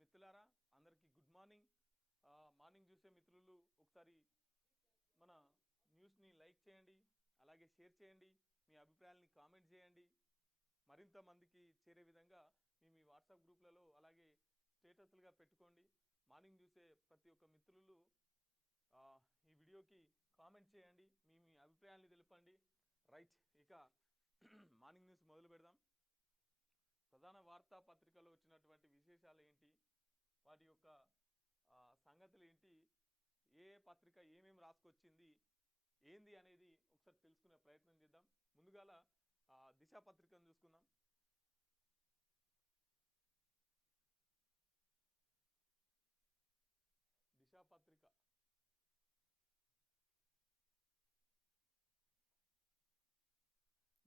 మిత్రులారా అందరికీ good morning. Morning చూసే మిత్రులు ఒకసారి మన న్యూస్ని లైక్ చేయండి, అలాగే షేర్ చేయండి, మీ అభిప్రాయాలని కామెంట్ చేయండి. మరింత మందికి చేరే విధంగా మీ వాట్సాప్ గ్రూప్లలో అలాగే స్టేటస్లుగా పెట్టుకోండి. మార్నింగ్ చూసే ప్రతి ఒక్క మిత్రులు ఈ వీడియోకి కామెంట్ చేయండి, మీ అభిప్రాయాలని తెలపండి. రైట్, ఇక మార్నింగ్ న్యూస్ మొదలు పెడదాం. ప్రధాన వార్తాపత్రికలో వచ్చినటువంటి విశేషాలు ఏంటి, వాటి యొక్క సంగతులు ఏంటి, ఏ పత్రిక ఏమేమి రాసుకొచ్చింది ఏంది అనేది ఒకసారి తెలుసుకునే ప్రయత్నం చేద్దాం. ముందుగాల దిశ పత్రికను చూసుకుందాం. దిశ పత్రిక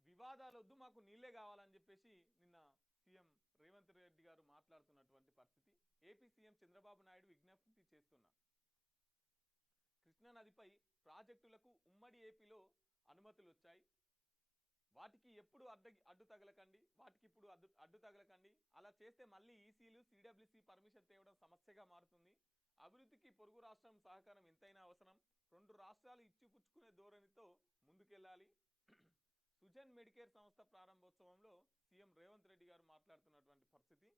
వివాదాలొద్దు, మాకు నీళ్లే కావాలని చెప్పేసి నిన్న సీఎం రేవంత్ రెడ్డి గారు మాట్లాడుతున్నటువంటి పరిస్థితి. ఏపీ సీఎం చంద్రబాబు నాయుడు విజ్ఞప్తి చేస్తున్న కృష్ణానదిపై ప్రాజెక్టులకు ఉమ్మడి ఏపీలో అనుమతులు వచ్చాయి, వాటికి ఎప్పుడు అడ్డు తగలకండి, వాటికి ఇప్పుడు అడ్డు తగలకండి. అలా చేస్తే మళ్ళీ ఈసీలు సిడబ్ల్యూసీ పర్మిషన్ తేవడం సమస్యగా మారుతుంది. అభివృద్ధికి పొరుగు రాష్ట్రం సహకారం ఎంతైనా అవసరం. రెండు రాష్ట్రాలు ఇచ్చిపుచ్చుకునే ధోరణితో ముందుకెళ్లాలి. సుజన్ మెడికేర్ సంస్థ ప్రారంభోత్సవంలో సీఎం రేవంత్ రెడ్డి గారు మాట్లాడుతున్నటువంటి పరిస్థితి.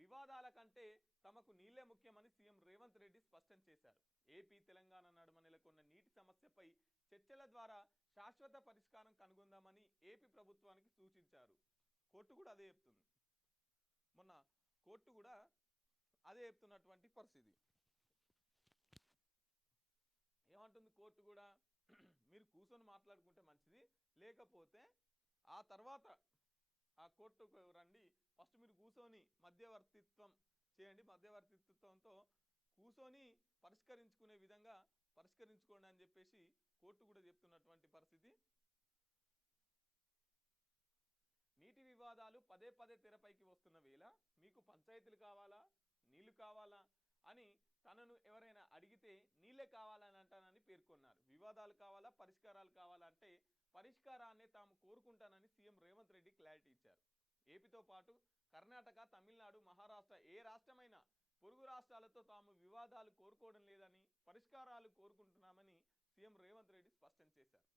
వివాదాల కంటే తమకు నీళ్లే ముఖ్యమని సీఎం రేవంత్ రెడ్డి స్పష్టం చేశారు. ఏపీ తెలంగాణ నడుమ నెలకొన్న నీటి సమస్యపై చర్చల ద్వారా శాశ్వత పరిష్కారం కనుగొందామని ఏపీ ప్రభుత్వానికి సూచించారు. కోర్టు కూడా అదే చెప్తుంది, మొన్న కోర్టు కూడా అదే చెప్తున్నటువంటి పరిస్థితి. ఏమంటుంది కోర్టు కూడా, మీరు కూర్చొని మాట్లాడుకుంటే మంచిది, లేకపోతే ఆ తర్వాత ఆ కోర్టుకు రండి, ఫస్ట్ మీరు కూర్చొని మధ్యవర్తిత్వం చేయండి, మధ్యవర్తిత్వంతో కూర్చొని పరిష్కరించుకునే విధంగా పరిష్కరించుకోండి అని చెప్పేసి కోర్టు కూడా చెప్తున్నటువంటి పరిస్థితి. నీటి వివాదాలు పదే పదే తెరపైకి వస్తున్న వేళ మీకు పంచాయతీలు కావాలా, నీళ్లు కావాలా అని తనను ఎవరైనా అడిగితే నీళ్లే కావాలని అంటానని పేర్కొన్నారు. వివాదాలు కావాలా, పరిష్కారాలు కావాలంటే పరిష్కారాన్ని తాము కోరుకుంటానని సీఎం రేవంత్ రెడ్డి క్లారిటీ ఇచ్చారు. ఏపీతో పాటు కర్ణాటక, తమిళనాడు, మహారాష్ట్ర ఏ రాష్ట్రమైనా పొరుగు రాష్ట్రాలతో తాము వివాదాలు కోరుకోవడం లేదని, పరిష్కారాలు కోరుకుంటున్నామని సీఎం రేవంత్ రెడ్డి స్పష్టం చేశారు.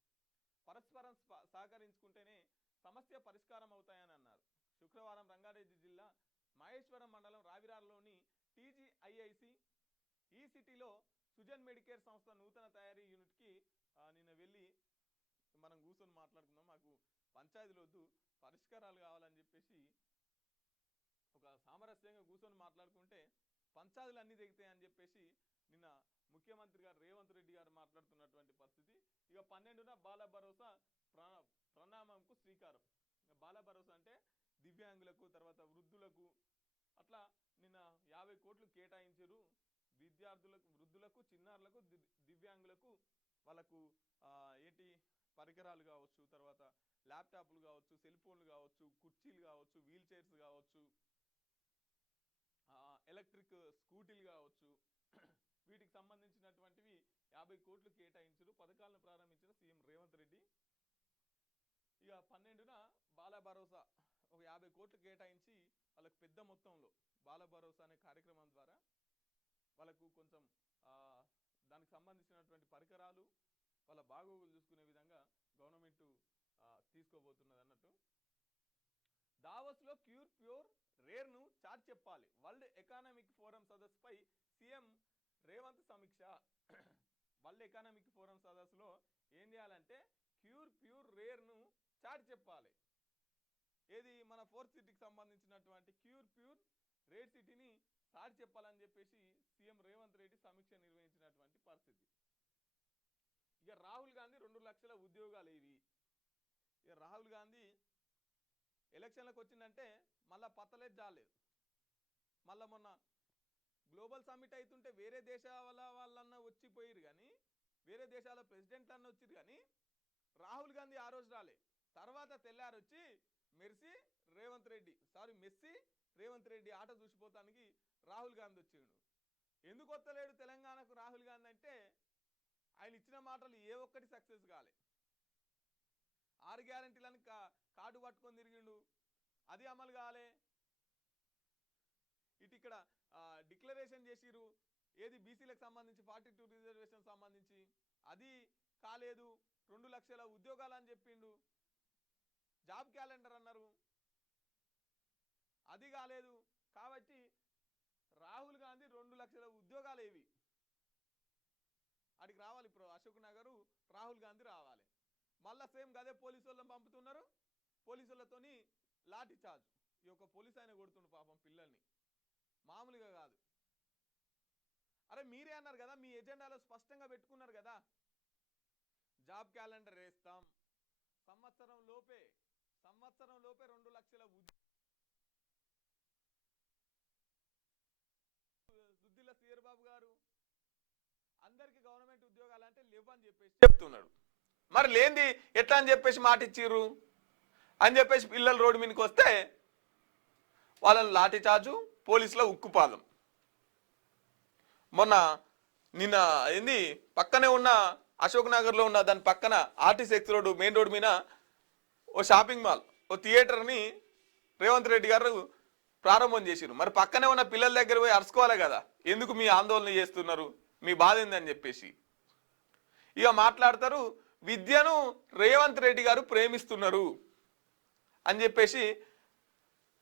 పరస్పరం సహకరించుకుంటేనే సమస్య పరిష్కారం అవుతాయని అన్నారు. శుక్రవారం రంగారెడ్డి జిల్లా మహేశ్వరం మండలం రావిరాలలోని టీజీఐఐసి ఈ సిటీలో సుజన్ మెడికేర్ సంస్థ నూతన తయారీ యూనిట్కి నిన్న వెళ్ళి మనం కూర్చొని మాట్లాడుకుందాం, మాకు పంచాయతీలు వద్దు, పరిష్కారాలు కావాలని చెప్పేసి ఒక సామరస్యంగా కూర్చొని మాట్లాడుకుంటే పంచాయతీలు అన్నీ దిగుతాయని చెప్పేసి నిన్న ముఖ్యమంత్రి గారు రేవంత్ రెడ్డి గారు మాట్లాడుతున్నటువంటి పరిస్థితి. ఇక 12న బాల భరోసా ప్రణామంకు శ్రీకారం. బాల భరోసా అంటే దివ్యాంగులకు, తర్వాత వృద్ధులకు, అట్లా నిన్న 50 కోట్లు కేటాయించారు. విద్యార్థులకు, వృద్ధులకు, చిన్నారులకు, దివ్యాంగులకు వాళ్ళకు ఏంటి పరికరాలు కావచ్చు, తర్వాత ల్యాప్టాప్లు కావచ్చు, సెల్ ఫోన్లు కావచ్చు, కుర్చీలు కావచ్చు, వీల్ చైర్స్ కావచ్చు, ఎలక్ట్రిక్ స్కూటీలు కావచ్చు, వీటికి సంబంధించినటువంటివి 50 కోట్లు కేటాయించారు. పథకాలను ప్రారంభించిన సీఎం రేవంత్ రెడ్డి. ఇక 12న బాల భరోసా ఒక 50 కోట్లు కేటాయించి వాళ్ళకు పెద్ద మొత్తంలో బాల భరోసా అనే కార్యక్రమం ద్వారా వాళ్ళకు కొంచెం దానికి సంబంధించినటువంటి పరికరాలు, వాళ్ళ బాగోగులు చూసుకునే విధంగా గవర్నమెంట్ తీసుకోబోతున్నది అన్నట్టు. దావోస్లో క్యూర్ ప్యూర్ రేర్ను చాటి చెప్పాలి. వరల్డ్ ఎకనామిక్ ఫోరం సదస్సుపై సీఎం రేవంత్ సమీక్ష. వరల్డ్ ఎకనామిక్ ఫోరం సదస్సులో ఏం చేయాలంటే క్యూర్ ప్యూర్ రేర్ను చాటి చెప్పాలి. ఏది మన 4th సిటీకి సంబంధించినటువంటి క్యూర్ ప్యూర్ రేర్ సిటీని చాటి చెప్పాలని చెప్పేసి సీఎం రేవంత్ రెడ్డి సమీక్ష నిర్వహించినటువంటి పరిస్థితి. ఇక రాహుల్ గాంధీ 2 లక్షల ఉద్యోగాలు ఇవి. ఇక రాహుల్ గాంధీ ఎలక్షన్లకు వచ్చిందంటే మళ్ళీ పత్తలేదు, జాలేదు. మళ్ళీ మొన్న గ్లోబల్ సమ్మిట్ అవుతుంటే వేరే దేశాల వాళ్ళన్నా వచ్చిపోయారు, కానీ వేరే దేశాల ప్రెసిడెంట్లు అన్న వచ్చారు, కానీ రాహుల్ గాంధీ ఆ రోజు రాలే. తర్వాత తెల్లారు వచ్చి మెస్సీ రేవంత్ రెడ్డి ఆట చూసిపోతానికి రాహుల్ గాంధీ వచ్చిండు. ఎందుకు వస్తలేడు తెలంగాణకు రాహుల్ గాంధీ అంటే ఆయన ఇచ్చిన మాటలు ఏ ఒక్కటి సక్సెస్ కాలే. 6 గ్యారెంటీలను కార్డు పట్టుకొని తిరిగిండు, అది అమలు కాలే. ఇక్కడ డిక్లరేషన్ చేసిరు ఏది బీసీలకు సంబంధించి 42 రిజర్వేషన్ సంబంధించి అది కాలేదు 2 లక్షల ఉద్యోగాలు అని చెప్పిండు జాబ్ క్యాలెండర్ అన్నారు అది కాలేదు కాబట్టి రాహుల్ గాంధీ 2 లక్షల ఉద్యోగాలు ఏవి అడిగి రావాలి ఇప్పుడు అశోక్ నగరు రాహుల్ గాంధీ రావాలి మళ్ళా సేమ్ గదే పోలీసు వాళ్ళని పంపుతున్నారు పోలీసు వాళ్ళతోని లాఠీ చార్జ్ ఈ యొక్క పోలీసు ఆయన కొడుతుండు పాపం పిల్లల్ని మామూలుగా కాదు అరే మీరే అన్నారు కదా మీ ఎజెండాలో స్పష్టంగా పెట్టుకున్నారు కదా జాబ్ క్యాలెండర్ వేస్తాం సంవత్సరం లోపే 2 లక్షల దుద్దిల్ల శ్రీహరి బాబు గారు అందరికి గవర్నమెంట్ ఉద్యోగాలు అంటే లేవని చెప్పేసి చెప్తున్నాడు మరి లేంది ఎట్లా అని చెప్పేసి మాట ఇచ్చిర్రు అని చెప్పేసి పిల్లలు రోడ్డు మీదకి వస్తే వాళ్ళని లాఠీ చార్జు పోలీసుల ఉక్కుపాదం మొన్న నిన్న ఏంది పక్కనే ఉన్న అశోక్ నగర్లో ఉన్న దాని పక్కన RTC X road main road మీద ఓ షాపింగ్ మాల్ ఓ థియేటర్ని రేవంత్ రెడ్డి గారు ప్రారంభం చేసిరు మరి పక్కనే ఉన్న పిల్లల దగ్గర పోయి అరుచుకోవాలి కదా ఎందుకు మీ ఆందోళన చేస్తున్నారు మీ బాధ ఏందని చెప్పేసి ఇక మాట్లాడతారు విద్యను రేవంత్ రెడ్డి గారు ప్రేమిస్తున్నారు అని చెప్పేసి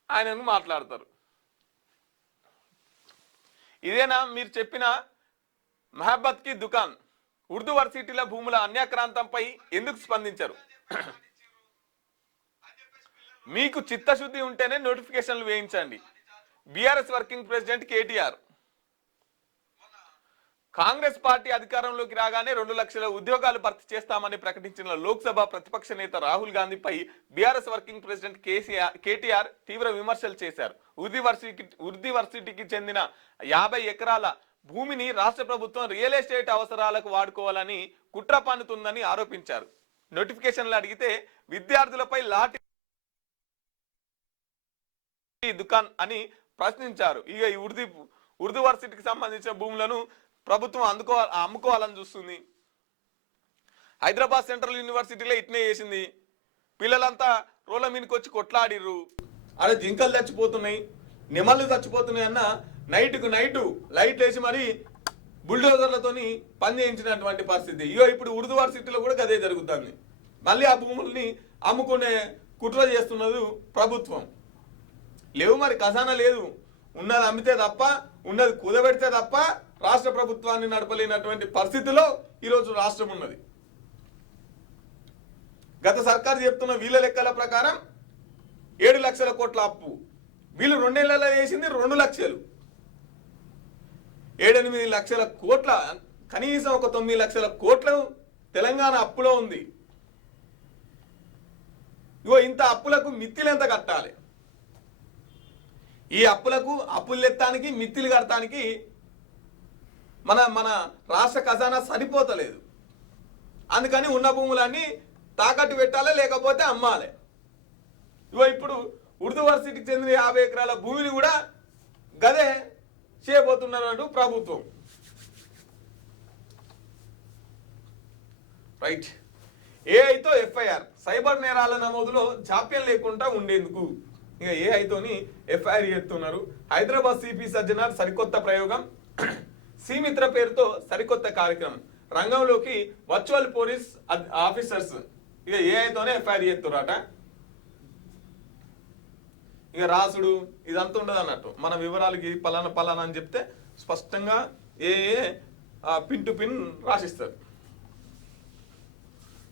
ఆయనను మాట్లాడతారు ఇదేనా మీరు చెప్పిన మహబ్బత్ కి దుకాన్ ఉర్దూ వర్సిటీల భూముల అన్యాక్రాంతంపై ఎందుకు స్పందించారు మీకు చిత్తశుద్ధి ఉంటేనే నోటిఫికేషన్లు వేయించండి BRS working president KTR Congress party అధికారంలోకి రాగానే 2 లక్షల ఉద్యోగాలు భర్తీ చేస్తామని ప్రకటించిన లోక్సభ ప్రతిపక్ష నేత రాహుల్ గాంధీపై బీఆర్ఎస్ వర్కింగ్ ప్రెసిడెంట్ కేటీఆర్ తీవ్ర విమర్శలు చేశారు ఉర్దూ వర్సిటీకి చెందిన 50 ఎకరాల భూమిని రాష్ట్ర ప్రభుత్వం రియల్ ఎస్టేట్ అవసరాలకు వాడుకోవాలని కుట్ర పన్నుతుందని ఆరోపించారు నోటిఫికేషన్లు అడిగితే విద్యార్థులపై లాఠీ దుకాన్ అని ప్రశ్నించారు ఇక ఈ ఉర్దూ వర్సిటీకి సంబంధించిన భూములను ప్రభుత్వం అమ్ముకోవాలని చూస్తుంది హైదరాబాద్ సెంట్రల్ యూనివర్సిటీలో ఇట్నే చేసింది పిల్లలంతా రోడ్ల మీదకి వచ్చి కొట్లాడిర్రు అరే జింకలు చచ్చిపోతున్నాయి నెమళ్ళు చచ్చిపోతున్నాయి అన్న నైట్కు నైటు లైట్ వేసి మరి బుల్డోజర్లతోని పని చేయించినటువంటి పరిస్థితి ఇగో ఇప్పుడు ఉర్దూ వర్సిటీలో కూడా అదే జరుగుతుంది మళ్ళీ ఆ భూముల్ని అమ్ముకునే కుట్ర చేస్తున్నది ప్రభుత్వం లేవు మరి ఖజానా లేదు ఉన్నది అమ్మితే తప్ప ఉన్నది కుదబెడితే తప్ప రాష్ట్ర ప్రభుత్వాన్ని నడపలేనటువంటి పరిస్థితిలో ఈరోజు రాష్ట్రం ఉన్నది గత సర్కారు చెప్తున్న వీళ్ళ లెక్కల ప్రకారం 7 లక్షల కోట్ల అప్పు వీళ్ళు 2 నెలల్లో వేసింది 2 లక్షలు 7-8 లక్షల కోట్ల కనీసం ఒక 9 లక్షల కోట్లు తెలంగాణ అప్పులో ఉంది ఇగో ఇంత అప్పులకు మిత్తిలు ఎంత కట్టాలి ఈ అప్పులు ఎత్తానికి మిత్తిలు కట్టడానికి మన రాష్ట్ర ఖజానా సరిపోతలేదు అందుకని ఉన్న భూములన్నీ తాకట్టు పెట్టాలి లేకపోతే అమ్మాలి ఇగో ఇప్పుడు ఉర్దూ వర్సిటీకి చెందిన 50 ఎకరాల భూమిని కూడా గదే చేయబోతున్నారు ప్రభుత్వం రైట్ ఏఐతో ఎఫ్ఐఆర్ సైబర్ నేరాల నమోదులో జాప్యం లేకుండా ఉండేందుకు ఇక ఏఐతోని ఎఫ్ఐఆర్ చేస్తున్నారు హైదరాబాద్ సిపి సజ్జనార్ సరికొత్త ప్రయోగం సీమిత్ర పేరుతో సరికొత్త కార్యక్రమం రంగంలోకి వర్చువల్ పోలీస్ ఆఫీసర్స్ ఇక ఏఐతోనే ఎఫ్ఐఆర్ చేస్తున్నారట ఇక రాసుడు ఇదంతా ఉండదు అన్నట్టు మన వివరాలకి పలానా అని చెప్తే స్పష్టంగా పిన్ టు పిన్ రాసిస్తారు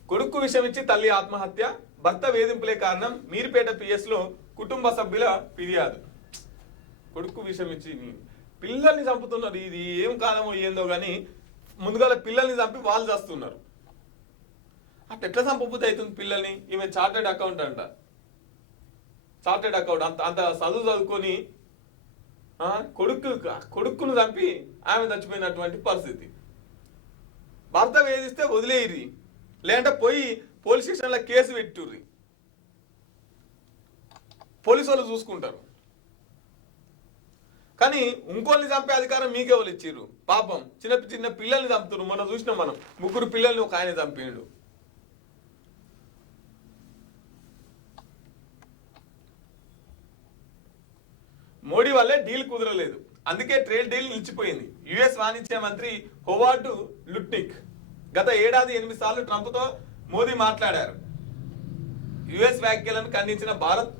కొడుకు విషయం ఇచ్చి తల్లి ఆత్మహత్య భర్త వేధింపులే కారణం మీర్పేట పిఎస్లో కుటుంబ సభ్యుల ఫిర్యాదు కొడుకు విషయం ఇచ్చి పిల్లల్ని చంపుతున్నారు ఇది ఏం కాలమో ఏందో కానీ ముందుగా పిల్లల్ని చంపి వాళ్ళు చేస్తున్నారు అట్లా ఎట్లా చంపబుద్ధి అవుతుంది పిల్లల్ని ఈమె చార్టెడ్ అకౌంట్ అంట చార్టెడ్ అకౌంట్ అంత చదువుకొని కొడుకును చంపి ఆమె చచ్చిపోయినటువంటి పరిస్థితి భర్త వేధిస్తే వదిలేయిర్రి లేదంటే పోయి పోలీస్ స్టేషన్లో కేసు పెట్టుర్రి పోలీసు వాళ్ళు చూసుకుంటారు కానీ ఇంకోళ్ళని చంపే అధికారం మీకే వాళ్ళు ఇచ్చిర్రు పాపం చిన్న పిల్లల్ని చంపుతున్నారు మనం చూసినాం మనం 3 పిల్లల్ని ఒక ఆయన చంపేయండు మోడీ వల్ల వల్లే డీల్ కుదరలేదు. అందుకే ట్రేడ్ డీల్ నిలిచిపోయింది. యుఎస్ వాణిజ్య మంత్రి హోవార్డ్ లుట్నిక్ గత ఏడాది 8 సార్లు ట్రంప్తో మోదీ మాట్లాడారు. యుఎస్ వ్యాఖ్యలను ఖండించిన భారత్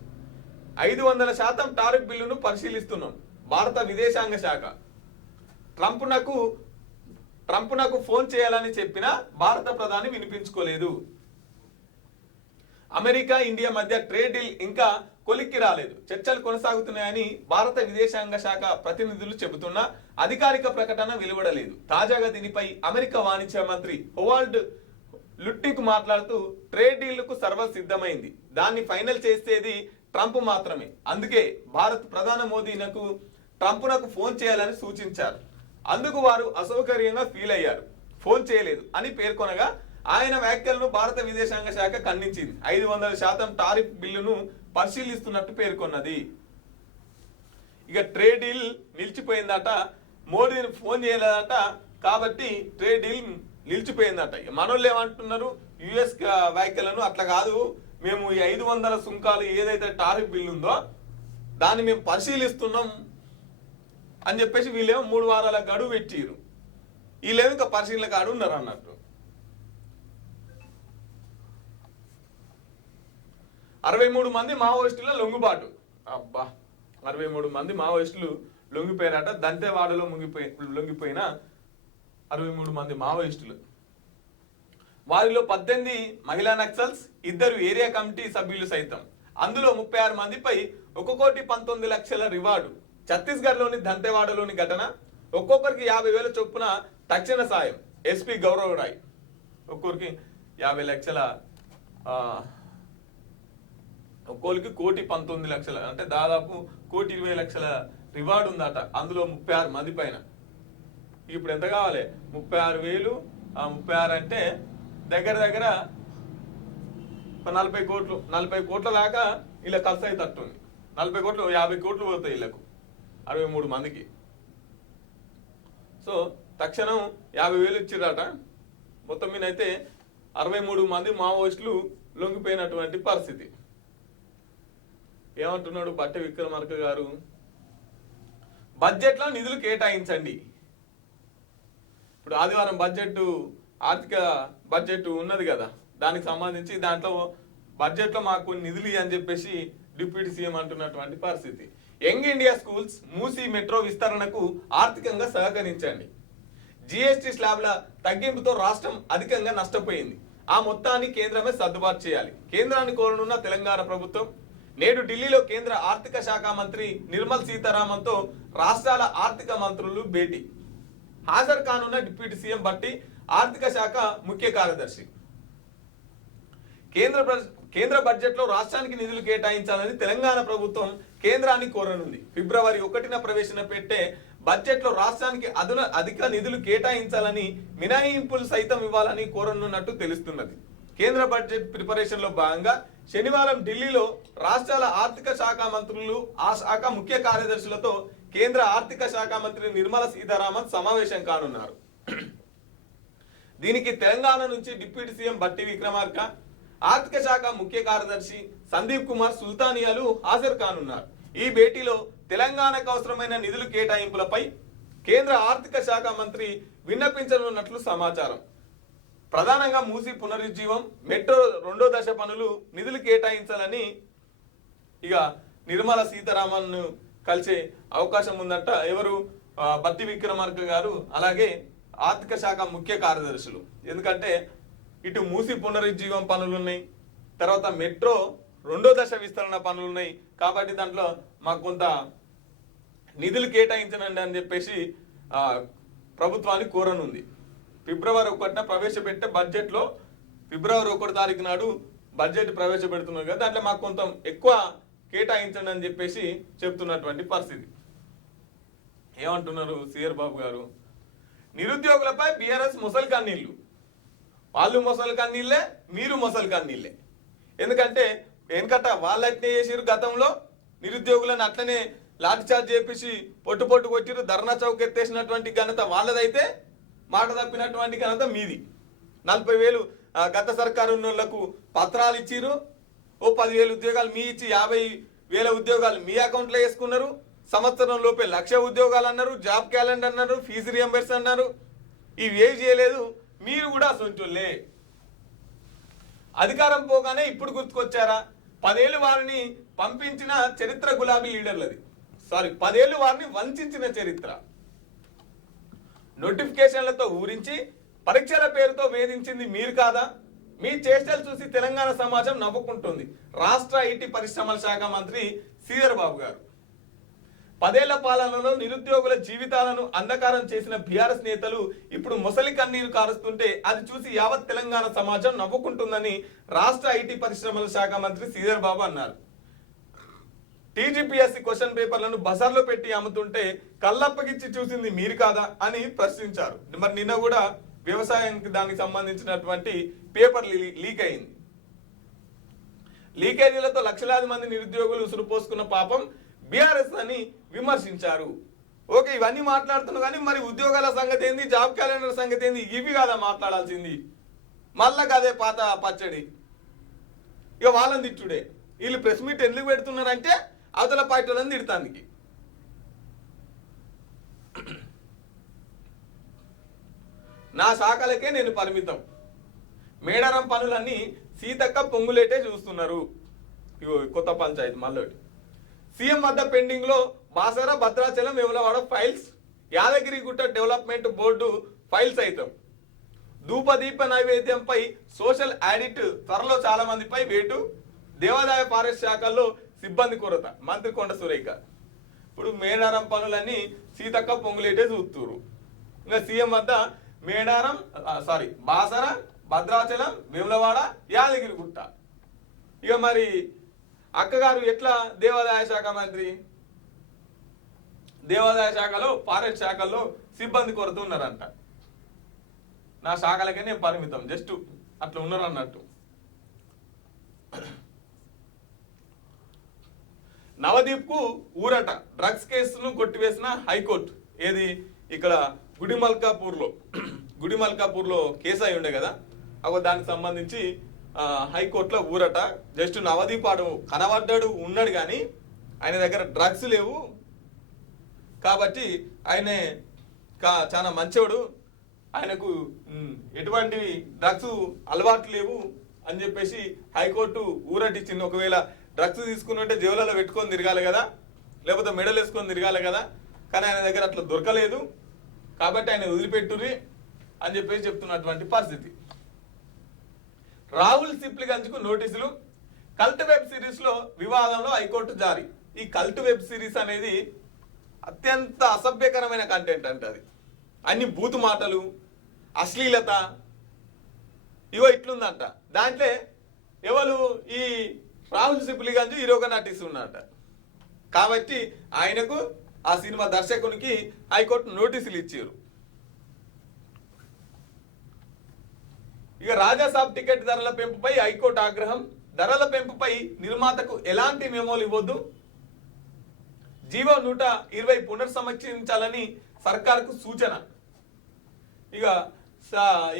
500% టారిఫ్ బిల్లును పరిశీలిస్తున్నాం. భారత విదేశాంగ శాఖ ట్రంప్నకు ఫోన్ చేయాలని చెప్పినా భారత ప్రధాని వినిపించుకోలేదు. అమెరికా ఇండియా మధ్య ట్రేడ్ డీల్ ఇంకా కొలిక్కి రాలేదు. చర్చలు కొనసాగుతున్నాయని భారత విదేశాంగ శాఖ ప్రతినిధులు చెబుతున్నా అధికారిక ప్రకటన వెలువడలేదు. తాజాగా దీనిపై అమెరికా వాణిజ్య మంత్రి హోవార్డ్ లుట్నిక్ మాట్లాడుతూ ట్రేడ్ డీల్కు సర్వం సిద్ధమైంది, దాన్ని ఫైనల్ చేసేది ట్రంప్ మాత్రమే. అందుకే భారత్ ప్రధాని మోదీనకు ట్రంప్నకు ఫోన్ చేయాలని సూచించారు. అందుకు వారు అసౌకర్యంగా ఫీల్ అయ్యారు, ఫోన్ చేయలేదు అని పేర్కొనగా ఆయన వ్యాఖ్యలను భారత విదేశాంగ శాఖ ఖండించింది. 500% టారిఫ్ బిల్లును పరిశీలిస్తున్నట్టు పేర్కొన్నది. ఇక ట్రేడ్ డీల్ నిలిచిపోయిందట, మోడీని ఫోన్ చేయలేదట, కాబట్టి ట్రేడ్ డీల్ నిలిచిపోయిందట. మనోళ్ళు ఏమంటున్నారు, యుఎస్ వ్యాఖ్యలను అట్లా కాదు, మేము ఈ 500 సుంకాలు ఏదైతే టారిఫ్ బిల్లు ఉందో దాన్ని మేము పరిశీలిస్తున్నాం అని చెప్పేసి వీళ్ళేమో 3 వారాల గడువు పెట్టిరు. వీళ్ళేమో ఇంకా పరిశీలన కాడు ఉన్నారు అన్నట్టు. 63 మంది మావోయిస్టుల లొంగుబాటు. అబ్బా, 63 మంది మావోయిస్టులు లొంగిపోయారట. దంతెవాడలో లొంగిపోయిన 63 మంది మావోయిస్టులు. వారిలో 18 మహిళా నక్సల్స్, 2 ఏరియా కమిటీ సభ్యులు సైతం. అందులో 36 మందిపై 1,19,00,000 రివార్డు. ఛత్తీస్గఢ్లోని దంతెవాడలోని ఘటన. ఒక్కొక్కరికి 50,000 చొప్పున తక్షణ సాయం. ఎస్పీ గౌరవ్ రాయ్ ఒక్కొక్కరికి 50 లక్షల, ఒక్కొక్కరికి 1,19,00,000 అంటే దాదాపు 1,20,00,000 రివార్డు ఉందట. అందులో 36 మంది పైన. ఇప్పుడు ఎంత కావాలి? 36,000, 36 అంటే దగ్గర 40 కోట్లు, 40 కోట్ల దాకా ఇలా ఖర్చు అయితే తట్టుంది. 40 కోట్లు, 50 కోట్లు పోతాయి వీళ్ళకు 63 మందికి. సో తక్షణం 50,000 ఇచ్చిరట. మొత్తం మీద అయితే 63 మంది మావోయిస్టులు లొంగిపోయినటువంటి పరిస్థితి. ఏమంటున్నాడు బట్టి విక్రమార్క గారు? బడ్జెట్లో నిధులు కేటాయించండి. ఇప్పుడు ఆదివారం ఆర్థిక బడ్జెట్ ఉన్నది కదా, దానికి సంబంధించి దాంట్లో బడ్జెట్లో మాకు కొన్ని నిధులు అని చెప్పేసి డిప్యూటీ సీఎం అంటున్నటువంటి పరిస్థితి. Young India schools, Musi metro విస్తరణకు ఆర్థికంగా సహకరించండి. జిఎస్టీ స్లాబ్ల తగ్గింపుతో రాష్ట్రం అధికంగా నష్టపోయింది. ఆ మొత్తాన్ని కేంద్రమే సర్దుబాటు చేయాలి. కేంద్రాన్ని కోరనున్న తెలంగాణ ప్రభుత్వం. నేడు ఢిల్లీలో కేంద్ర ఆర్థిక శాఖ మంత్రి నిర్మల్ సీతారామన్తో రాష్ట్రాల ఆర్థిక మంత్రులు భేటీ. హాజరు కానున్న డిప్యూటీ సీఎం బట్టి, ఆర్థిక శాఖ ముఖ్య కార్యదర్శి. కేంద్ర బడ్జెట్లో రాష్ట్రానికి నిధులు కేటాయించాలని తెలంగాణ ప్రభుత్వం కేంద్రాన్ని కోరనుంది. ఫిబ్రవరి 1న ప్రవేశపెట్టే బడ్జెట్లో రాష్ట్రానికి అధిక నిధులు కేటాయించాలని, మినహాయింపులు సైతం ఇవ్వాలని కోరనున్నట్టు తెలుస్తున్నది. కేంద్ర బడ్జెట్ ప్రిపరేషన్ లో భాగంగా శనివారం ఢిల్లీలో రాష్ట్రాల ఆర్థిక శాఖ మంత్రులు, ఆ శాఖ ముఖ్య కార్యదర్శులతో కేంద్ర ఆర్థిక శాఖ మంత్రి నిర్మలా సీతారామన్ సమావేశం కానున్నారు. దీనికి తెలంగాణ నుంచి డిప్యూటీ సీఎం బట్టి విక్రమార్క, ఆర్థిక శాఖ ముఖ్య కార్యదర్శి సందీప్ కుమార్ సుల్తానియాలు హాజరు కానున్నారు. ఈ భేటీలో తెలంగాణకు అవసరమైన నిధుల కేటాయింపులపై కేంద్ర ఆర్థిక శాఖ మంత్రి విన్నపించనున్నట్లు సమాచారం. ప్రధానంగా మూసీ పునరుజ్జీవం, మెట్రో 2వ దశ పనులు నిధులు కేటాయించాలని ఇక నిర్మలా సీతారామన్ కలిసే అవకాశం ఉందంట. ఎవరు? బట్టి విక్రమార్క గారు, అలాగే ఆర్థిక శాఖ ముఖ్య కార్యదర్శులు. ఎందుకంటే ఇటు మూసీ పునరుజ్జీవం పనులు ఉన్నాయి, తర్వాత మెట్రో 2వ దశ విస్తరణ పనులు ఉన్నాయి. కాబట్టి దాంట్లో మాకు కొంత నిధులు కేటాయించనండి అని చెప్పేసి ప్రభుత్వాన్ని కోరనుంది. ఫిబ్రవరి 1న ప్రవేశపెట్టే బడ్జెట్లో ఫిబ్రవరి 1 తారీఖు నాడు బడ్జెట్ ప్రవేశపెడుతున్నారు కదా, దాంట్లో మాకు కొంత ఎక్కువ కేటాయించండి అని చెప్పేసి చెప్తున్నటువంటి పరిస్థితి. ఏమంటున్నారు సిఆర్ బాబు గారు? నిరుద్యోగులపై బీఆర్ఎస్ ముసలి కన్నీళ్లు. వాళ్ళు మొసలు కన్నీళ్ళే, మీరు మొసలు కన్నీళ్ళే. ఎందుకంటే వెనకట వాళ్ళు అట్నే చేసిరు, గతంలో నిరుద్యోగులను అట్లనే లాఠీచార్జ్ చేపించి పొట్టు కొట్టిరు, ధర్నా చౌక్ ఎత్తేసినటువంటి ఘనత వాళ్ళదైతే మాట తప్పినటువంటి ఘనత మీది. 40,000 గత సర్కారు ఉన్న వాళ్ళకు పత్రాలు ఇచ్చిరు, ఓ 10,000 ఉద్యోగాలు మీ ఇచ్చి 50,000 ఉద్యోగాలు మీ అకౌంట్లో వేసుకున్నారు. సంవత్సరం లోపే 1,00,000 ఉద్యోగాలు అన్నారు, జాబ్ క్యాలెండర్ అన్నారు, ఫీజు రియంబర్స్ అన్నారు. ఇవి ఏవి చేయలేదు. మీరు కూడా అసొంటోళ్ళే. అధికారం పోగానే ఇప్పుడు గుర్తుకొచ్చారా? 10 ఏళ్ళు వారిని పంపించిన చరిత్ర గులాబీ లీడర్లది. 10 ఏళ్ళు వారిని వంచిన చరిత్ర. నోటిఫికేషన్లతో ఊరించి పరీక్షల పేరుతో వేధించింది మీరు కాదా? మీ చేష్టలు చూసి తెలంగాణ సమాజం నవ్వుకుంటుంది. రాష్ట్ర ఐటీ పరిశ్రమల శాఖ మంత్రి శ్రీధర్ బాబు గారు 10 ఏళ్ల పాలనలో నిరుద్యోగుల జీవితాలను అంధకారం చేసిన బీఆర్ఎస్ నేతలు ఇప్పుడు మొసలి కన్నీరు కారుస్తుంటే అది చూసి యావత్ తెలంగాణ సమాజం నవ్వుకుంటుందని రాష్ట్ర ఐటీ పరిశ్రమల శాఖ మంత్రి శ్రీధర్ బాబు అన్నారు. టీజీపీఎస్సీ క్వశ్చన్ పేపర్లను బజార్లో పెట్టి అమ్ముతుంటే కళ్ళప్పగిచ్చి చూసింది మీరు కాదా అని ప్రశ్నించారు. మరి నిన్న కూడా వ్యవసాయానికి దానికి సంబంధించినటువంటి పేపర్ లీక్ అయింది. లీకేజీలతో లక్షలాది మంది నిరుద్యోగులు ఉసురు పోసుకున్న పాపం బీఆర్ఎస్ అని విమర్శించారు. ఓకే, ఇవన్నీ మాట్లాడుతున్నా కానీ మరి ఉద్యోగాల సంగతి ఏంది, జాబ్ క్యాలెండర్ సంగతి ఏంది, ఇవి కాదా మాట్లాడాల్సింది? మళ్ళా కదే పాత పచ్చడి. ఇక వాళ్ళని తిట్టుడే. వీళ్ళు ప్రెస్ మీట్ ఎందుకు పెడుతున్నారంటే అవతల పార్టీలను తిడతానికి. నా శాఖలకే నేను పరిమితం. మేడారం పనులన్నీ సీతక్క పొంగులేటే చూస్తున్నారు. ఇగో కొత్త పంచాయతీ మళ్ళీ. సీఎం వద్ద పెండింగ్ లో Basara, Bhadrachalam, Vemulawada files, Yadagirigutta development board files సైతం. ధూపదీప నైవేద్యంపై సోషల్ ఆడిట్, త్వరలో చాలా మందిపై వేటు. దేవాదాయ ఫారెస్ట్ శాఖల్లో సిబ్బంది కొరత. మంత్రి కొండ సురేఖ. ఇప్పుడు మేడారం పనులన్నీ సీతక్క పొంగులేటే చూస్తున్నారు. ఇంకా సీఎం వద్ద బాసర, భద్రాచలం, వేములవాడ, యాదగిరిగుట్ట. ఇక మరి అక్కగారు ఎట్లా దేవాదాయ శాఖ మంత్రి? దేవాదాయ శాఖలో, ఫారెస్ట్ శాఖల్లో సిబ్బంది కొరత ఉన్నారంట. నా శాఖలకే నేను పరిమితం, జస్ట్ అట్లా ఉన్నారు అన్నట్టు. నవదీప్ కు ఊరట. డ్రగ్స్ కేసును కొట్టివేసిన హైకోర్టు. ఏది ఇక్కడ గుడిమల్కాపూర్లో కేసు అయి ఉండే కదా, దానికి సంబంధించి హైకోర్టులో ఊరట. జస్ట్ నవదీప్ ఆడు కనబడ్డాడు, ఉన్నాడు, కానీ ఆయన దగ్గర డ్రగ్స్ లేవు కాబట్టి ఆయనే చాలా మంచోడు, ఆయనకు ఎటువంటి డ్రగ్స్ అలవాట్లు లేవు అని చెప్పేసి హైకోర్టు ఊరటిచ్చింది. ఒకవేళ డ్రగ్స్ తీసుకుని ఉంటే జేబులలో పెట్టుకొని తిరగాలి కదా, లేకపోతే మెడలు వేసుకొని తిరగాలి కదా, కానీ ఆయన దగ్గర అట్లా దొరకలేదు కాబట్టి ఆయన వదిలిపెట్టుర్రి అని చెప్పేసి చెప్తున్నటువంటి పరిస్థితి. రాహుల్ సిప్లిగంజ్కు నోటీసులు. కల్ట్ వెబ్ సిరీస్ లో వివాదంలో హైకోర్టు జారీ. ఈ కల్ట్ వెబ్ సిరీస్ అనేది అత్యంత అసభ్యకరమైన కంటెంట్ అంటే అది. అన్ని బూతు మాటలు, అశ్లీలత, ఇవో ఇట్లుందంట. దాంట్లో ఎవరు ఈ రాహుల్ సిప్లిగంజ్ హీరోగా నటిస్తున్నారట. కాబట్టి ఆయనకు, ఆ సినిమా దర్శకునికి హైకోర్టు నోటీసులు ఇచ్చారు. ఇక రాజాసాబ్ టికెట్ ధరల పెంపుపై హైకోర్టు ఆగ్రహం. ధరల పెంపుపై నిర్మాతకు ఎలాంటి మెమోలు ఇవ్వద్దు. జీవో 120 పునర్సమీక్షించాలని సర్కార్కు సూచన. ఇక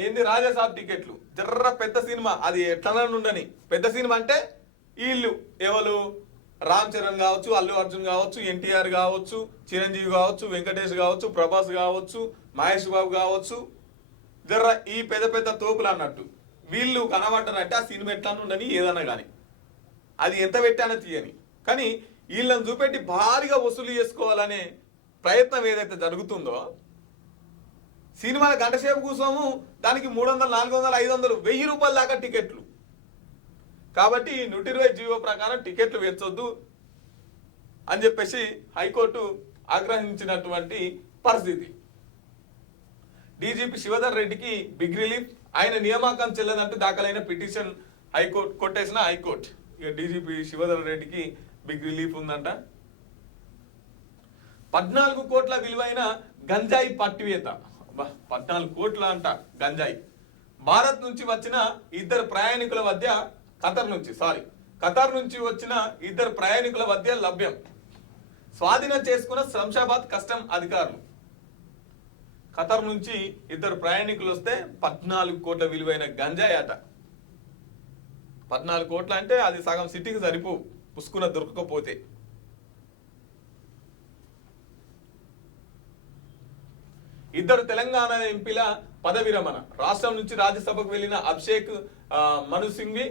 ఏంది రాజాసాబ్ టికెట్లు జర్ర పెద్ద సినిమా, అది ఎట్లా ఉండని పెద్ద సినిమా అంటే వీళ్ళు ఎవరు, రామ్ చరణ్ కావచ్చు, అల్లు అర్జున్ కావచ్చు, ఎన్టీఆర్ కావచ్చు, చిరంజీవి కావచ్చు, వెంకటేష్ కావచ్చు, ప్రభాస్ కావచ్చు, మహేష్ బాబు కావచ్చు, జర్ర ఈ పెద్ద పెద్ద తోపులు అన్నట్టు వీళ్ళు కనబడ్డారంటే ఆ సినిమా ఎట్లా ఉండని ఏదన్నా కానీ అది ఎంత పెట్టానో తీయని. కానీ వీళ్ళని చూపెట్టి భారీగా వసూలు చేసుకోవాలనే ప్రయత్నం ఏదైతే జరుగుతుందో, సినిమాల గంట సేపు కూర్చోము, దానికి 300, 400, 500, 1000 రూపాయల దాకా టికెట్లు. కాబట్టి 120 జీవో ప్రకారం టికెట్లు పెంచొద్దు అని చెప్పేసి హైకోర్టు ఆగ్రహించినటువంటి పరిస్థితి. డీజీపీ శివధర్ రెడ్డికి బిగ్ రిలీఫ్. ఆయన నియామకం చెల్లదంటూ దాఖలైన పిటిషన్ హైకోర్టు కొట్టేసిన హైకోర్టు. ఇక డీజీపీ శివధర్ రెడ్డికి బిగ్ రిలీఫ్ ఉందంట. 14 కోట్ల విలువైన గంజాయి పట్టివేత. 14 కోట్ల అంట గంజాయి. భారత్ నుంచి వచ్చిన ఇద్దరు ప్రయాణికుల మధ్య ఖతర్ నుంచి వచ్చిన ఇద్దరు ప్రయాణికుల మధ్య లభ్యం. స్వాధీనం చేసుకున్న శంషాబాద్ కస్టమ్ అధికారులు. ఖతర్ నుంచి ఇద్దరు ప్రయాణికులు వస్తే 14 కోట్ల విలువైన గంజాయి అట. 14 కోట్ల అంటే అది సగం సిటీకి సరిపో పుసుకున్న దొరకకపోతే. 2 తెలంగాణ ఎంపీల పదవి విరమణ. రాష్ట్రం నుంచి రాజ్యసభకు వెళ్లిన అభిషేక్ మను సింఘ్వి,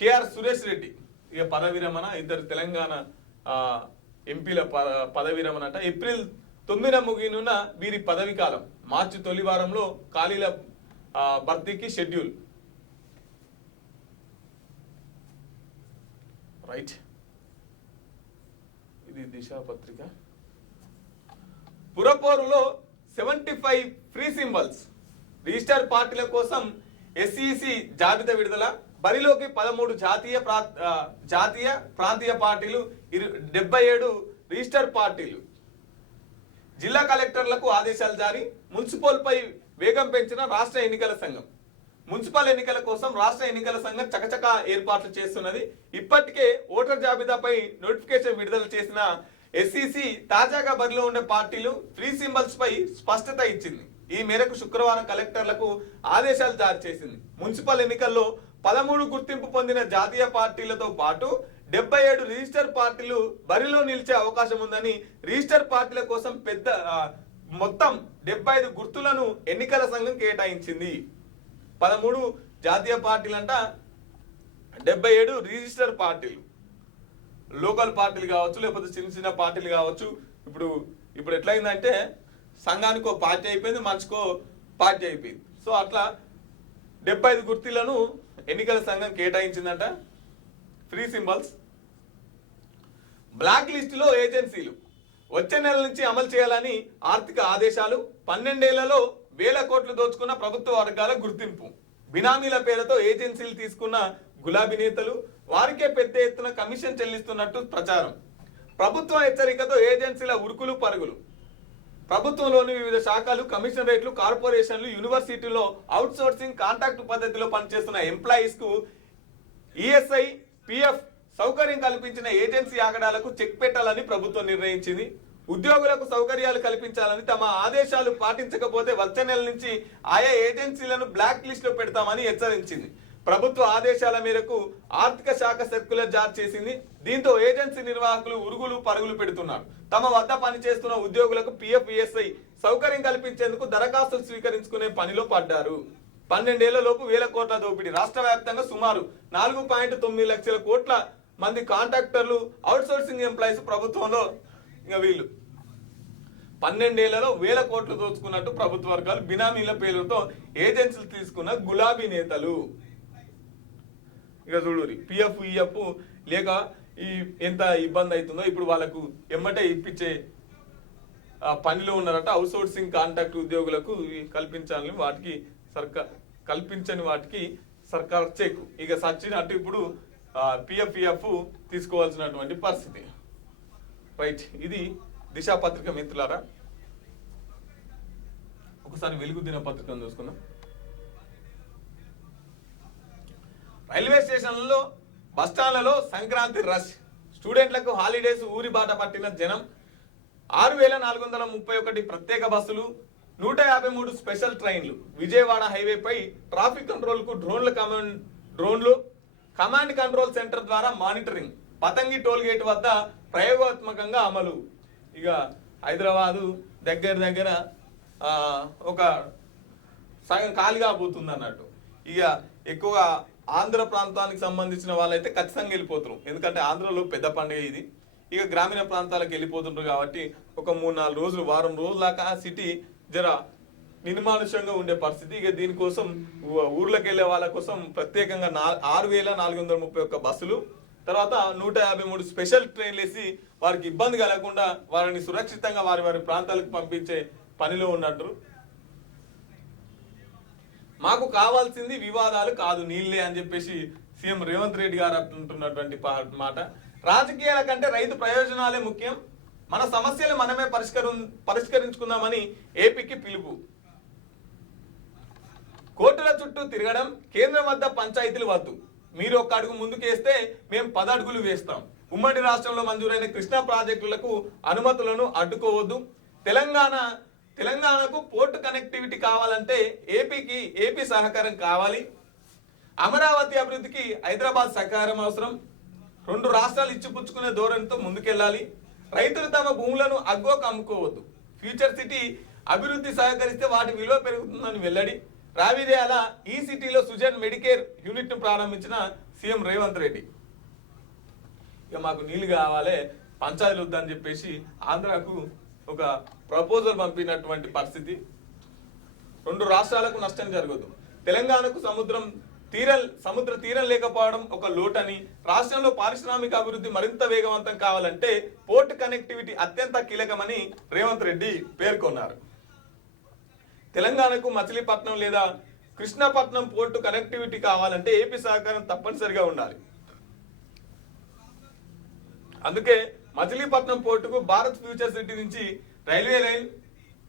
కేఆర్ సురేష్ రెడ్డి ఇక పదవి విరమణ. 2 తెలంగాణ ఎంపీల పదవి విరమణ అంట. ఏప్రిల్ 9న ముగినున్న వీరి పదవి కాలం. మార్చి తొలి వారంలో ఖాళీల భర్తీకి షెడ్యూల్. రైట్, ఇది దిశ పత్రిక. పురపోరులో 75 ఫ్రీ సింబల్స్. రిజిస్టర్ పార్టీల కోసం ఎస్ఈసి జాబితా విడుదల. బరిలోకి 13 జాతీయ ప్రాంతీయ పార్టీలు, 77 రిజిస్టర్ పార్టీలు. జిల్లా కలెక్టర్లకు ఆదేశాలు జారీ. మున్సిపల్పై వేగం పెంచిన రాష్ట్ర ఎన్నికల సంఘం. మున్సిపల్ ఎన్నికల కోసం రాష్ట్ర ఎన్నికల సంఘం చకచకా ఏర్పాట్లు చేస్తున్నది. ఇప్పటికే ఓటర్ జాబితాపై నోటిఫికేషన్ విడుదల చేసిన ఎస్ఈసి తాజాగా బరిలో ఉండే పార్టీలు ఫ్రీ సింబల్స్ పై స్పష్టత ఇచ్చింది. ఈ మేరకు శుక్రవారం కలెక్టర్లకు ఆదేశాలు జారీ చేసింది. మున్సిపల్ ఎన్నికల్లో 13 గుర్తింపు పొందిన జాతీయ పార్టీలతో పాటు 77 రిజిస్టర్ పార్టీలు బరిలో నిలిచే అవకాశం ఉందని, రిజిస్టర్ పార్టీల కోసం మొత్తం 75 గుర్తులను ఎన్నికల సంఘం కేటాయించింది. 13 జాతీయ పార్టీలంట, 77 రిజిస్టర్ పార్టీలు. లోకల్ పార్టీలు కావచ్చు, లేకపోతే చిన్న చిన్న పార్టీలు కావచ్చు. ఇప్పుడు ఎట్లయిందంటే సంఘానికో పార్టీ అయిపోయింది, మనిషికో పార్టీ అయిపోయింది. సో అట్లా 75 గుర్తులను ఎన్నికల సంఘం కేటాయించిందంట. Free symbols. బ్లాక్ లిస్టులో ఏజెన్సీలు వచ్చే నెల నుంచి అమలు చేయాలని ఆర్థిక ఆదేశాలు. 12 ఏళ్లలో 1000 కోట్లు దోచుకున్న ప్రభుత్వ వర్గాల గుర్తింపు. బినామీల పేరుతో ఏజెన్సీలు తీసుకున్న గులాబీ నేతలు, వారికే పెద్ద ఎత్తున కమిషన్ చెల్లిస్తున్నట్టు ప్రచారం. ప్రభుత్వ హెచ్చరికతో ఏజెన్సీల ఉరుకులు పరుగులు. ప్రభుత్వంలోని వివిధ శాఖలు, కమిషన్ రేట్లు, కార్పొరేషన్లు, యూనివర్సిటీలో అవుట్ సోర్సింగ్ కాంట్రాక్ట్ పద్ధతిలో పనిచేస్తున్న ఎంప్లాయీస్ కు ఈఎస్ఐ, పిఎఫ్ సౌకర్యం కల్పించిన ఏజెన్సీ ఆగడాలకు చెక్ పెట్టాలని ప్రభుత్వం నిర్ణయించింది. ఉద్యోగులకు సౌకర్యాలు కల్పించాలని, తమ ఆదేశాలు పాటించకపోతే వచ్చే నెల నుంచి ఆయా ఏజెన్సీలను బ్లాక్ లిస్ట్ లో పెడతామని హెచ్చరించింది. ప్రభుత్వ ఆదేశాల మేరకు ఆర్థిక శాఖ సర్క్యులర్ జారీ చేసింది. దీంతో ఏజెన్సీ నిర్వాహకులు ఉరుగులు పరుగులు పెడుతున్నారు. తమ వద్ద పనిచేస్తున్న ఉద్యోగులకు పిఎఫ్, ఈఎస్ఐ సౌకర్యం కల్పించేందుకు దరఖాస్తులు స్వీకరించుకునే పనిలో పడ్డారు. 12 ఏళ్లలోపు 1000 కోట్ల దోపిడీ. రాష్ట్ర వ్యాప్తంగా సుమారు 4.9 లక్షల కోట్ల మంది కాంట్రాక్టర్లు, అవుట్ సోర్సింగ్ ఎంప్లాయీస్ ప్రభుత్వంలో. ఇంకా వీళ్ళు 12 ఏళ్లలో 1000 కోట్లు దోచుకున్నట్టు ప్రభుత్వ వర్గాలు. బినామీల పేరుతో ఏజెన్సీలు తీసుకున్న గులాబీ నేతలు. ఇక చూడురి, పిఎఫ్, ఈఎఫ్ లేక ఎంత ఇబ్బంది అవుతుందో ఇప్పుడు వాళ్ళకు ఎమ్మటే ఇప్పించే పనిలో ఉన్నారట. అవుట్ సోర్సింగ్ కాంట్రాక్ట్ ఉద్యోగులకు కల్పించాలని, కల్పించని వాటికి సర్కార్ చెక్. ఇక సచ్చినట్టు ఇప్పుడు పిఎఫ్, ఈఎఫ్ తీసుకోవాల్సినటువంటి పరిస్థితి. రైట్, ఇది దిశా పత్రిక మిత్రులారా. ఒకసారి వెలుగు దినపత్రికను చూసుకుందాం. రైల్వే స్టేషన్లలో, బస్టాండ్లలో సంక్రాంతి రష్. స్టూడెంట్లకు హాలిడేస్ ఊరి బాట పట్టిన జనం. 6431 ప్రత్యేక బస్సులు, 153 స్పెషల్ ట్రైన్లు. విజయవాడ హైవేపై ట్రాఫిక్ కంట్రోల్కు డ్రోన్లు, కమాండ్ కంట్రోల్ సెంటర్ ద్వారా మానిటరింగ్. పతంగి టోల్ గేట్ వద్ద ప్రయోగాత్మకంగా అమలు. ఇక హైదరాబాదు దగ్గర ఒక సగం ఖాళీగా పోతుంది అన్నట్టు. ఇక ఎక్కువగా ఆంధ్ర ప్రాంతానికి సంబంధించిన వాళ్ళైతే ఖచ్చితంగా వెళ్ళిపోతున్నారు. ఎందుకంటే ఆంధ్రలో పెద్ద పండుగ ఇది. ఇక గ్రామీణ ప్రాంతాలకు వెళ్ళిపోతుంటారు కాబట్టి ఒక 3-4 రోజులు, వారం రోజుల దాకా సిటీ జర నిర్మానుష్యంగా ఉండే పరిస్థితి. ఇక దీనికోసం ఊర్లోకి వెళ్ళే వాళ్ళ కోసం ప్రత్యేకంగా 6431 బస్సులు, తర్వాత 153 స్పెషల్ ట్రైన్లు వేసి వారికి ఇబ్బంది కలగకుండా వారిని సురక్షితంగా వారి ప్రాంతాలకు పంపించే పనిలో ఉన్నట్టు. మాకు కావాల్సింది వివాదాలు కాదు, నీళ్లే అని చెప్పేసి సీఎం రేవంత్ రెడ్డి గారు అంటున్నటువంటి మాట. రాజకీయాల కంటే రైతు ప్రయోజనాలే ముఖ్యం, మన సమస్యలు మనమే పరిష్కరించుకుందామని ఏపీకి పిలుపు. కోర్టుల చుట్టూ తిరగడం, కేంద్రం వద్ద పంచాయతీలు వద్దు, మీరు 1 అడుగు ముందుకేస్తే మేము 10 అడుగులు వేస్తాం. ఉమ్మడి రాష్ట్రంలో మంజూరైన కృష్ణా ప్రాజెక్టులకు అనుమతులను అడ్డుకోవద్దు. తెలంగాణకు పోర్టు కనెక్టివిటీ కావాలంటే ఏపీ సహకారం కావాలి. అమరావతి అభివృద్ధికి హైదరాబాద్ సహకారం అవసరం. 2 రాష్ట్రాలు ఇచ్చిపుచ్చుకునే ధోరణితో ముందుకెళ్లాలి. రైతులు తమ భూములను అగ్గోకు అమ్ముకోవద్దు. ఫ్యూచర్ సిటీ అభివృద్ధి సహకరిస్తే వాటి విలువ పెరుగుతుందని వెల్లడి. రావిర్యాల ఈ సిటీలో సుజన్ మెడికేర్ యూనిట్ ను ప్రారంభించిన సీఎం రేవంత్ రెడ్డి. ఇక మాకు నీళ్లు కావాలి, పంచాయతీలు వద్దని చెప్పేసి ఆంధ్రాకు ఒక ప్రపోజల్ పంపినటువంటి పరిస్థితి. 2 రాష్ట్రాలకు నష్టం జరగదు. తెలంగాణకు సముద్ర తీరం లేకపోవడం ఒక లోటని, రాష్ట్రంలో పారిశ్రామిక అభివృద్ధి మరింత వేగవంతం కావాలంటే పోర్ట్ కనెక్టివిటీ అత్యంత కీలకమని రేవంత్ రెడ్డి పేర్కొన్నారు. తెలంగాణకు మచిలీపట్నం లేదా కృష్ణపట్నం పోర్టు కనెక్టివిటీ కావాలంటే ఏపీ సహకారం తప్పనిసరిగా ఉండాలి. అందుకే మచిలీపట్నం పోర్టుకు భారత్ ఫ్యూచర్ సిటీ నుంచి రైల్వే లైన్,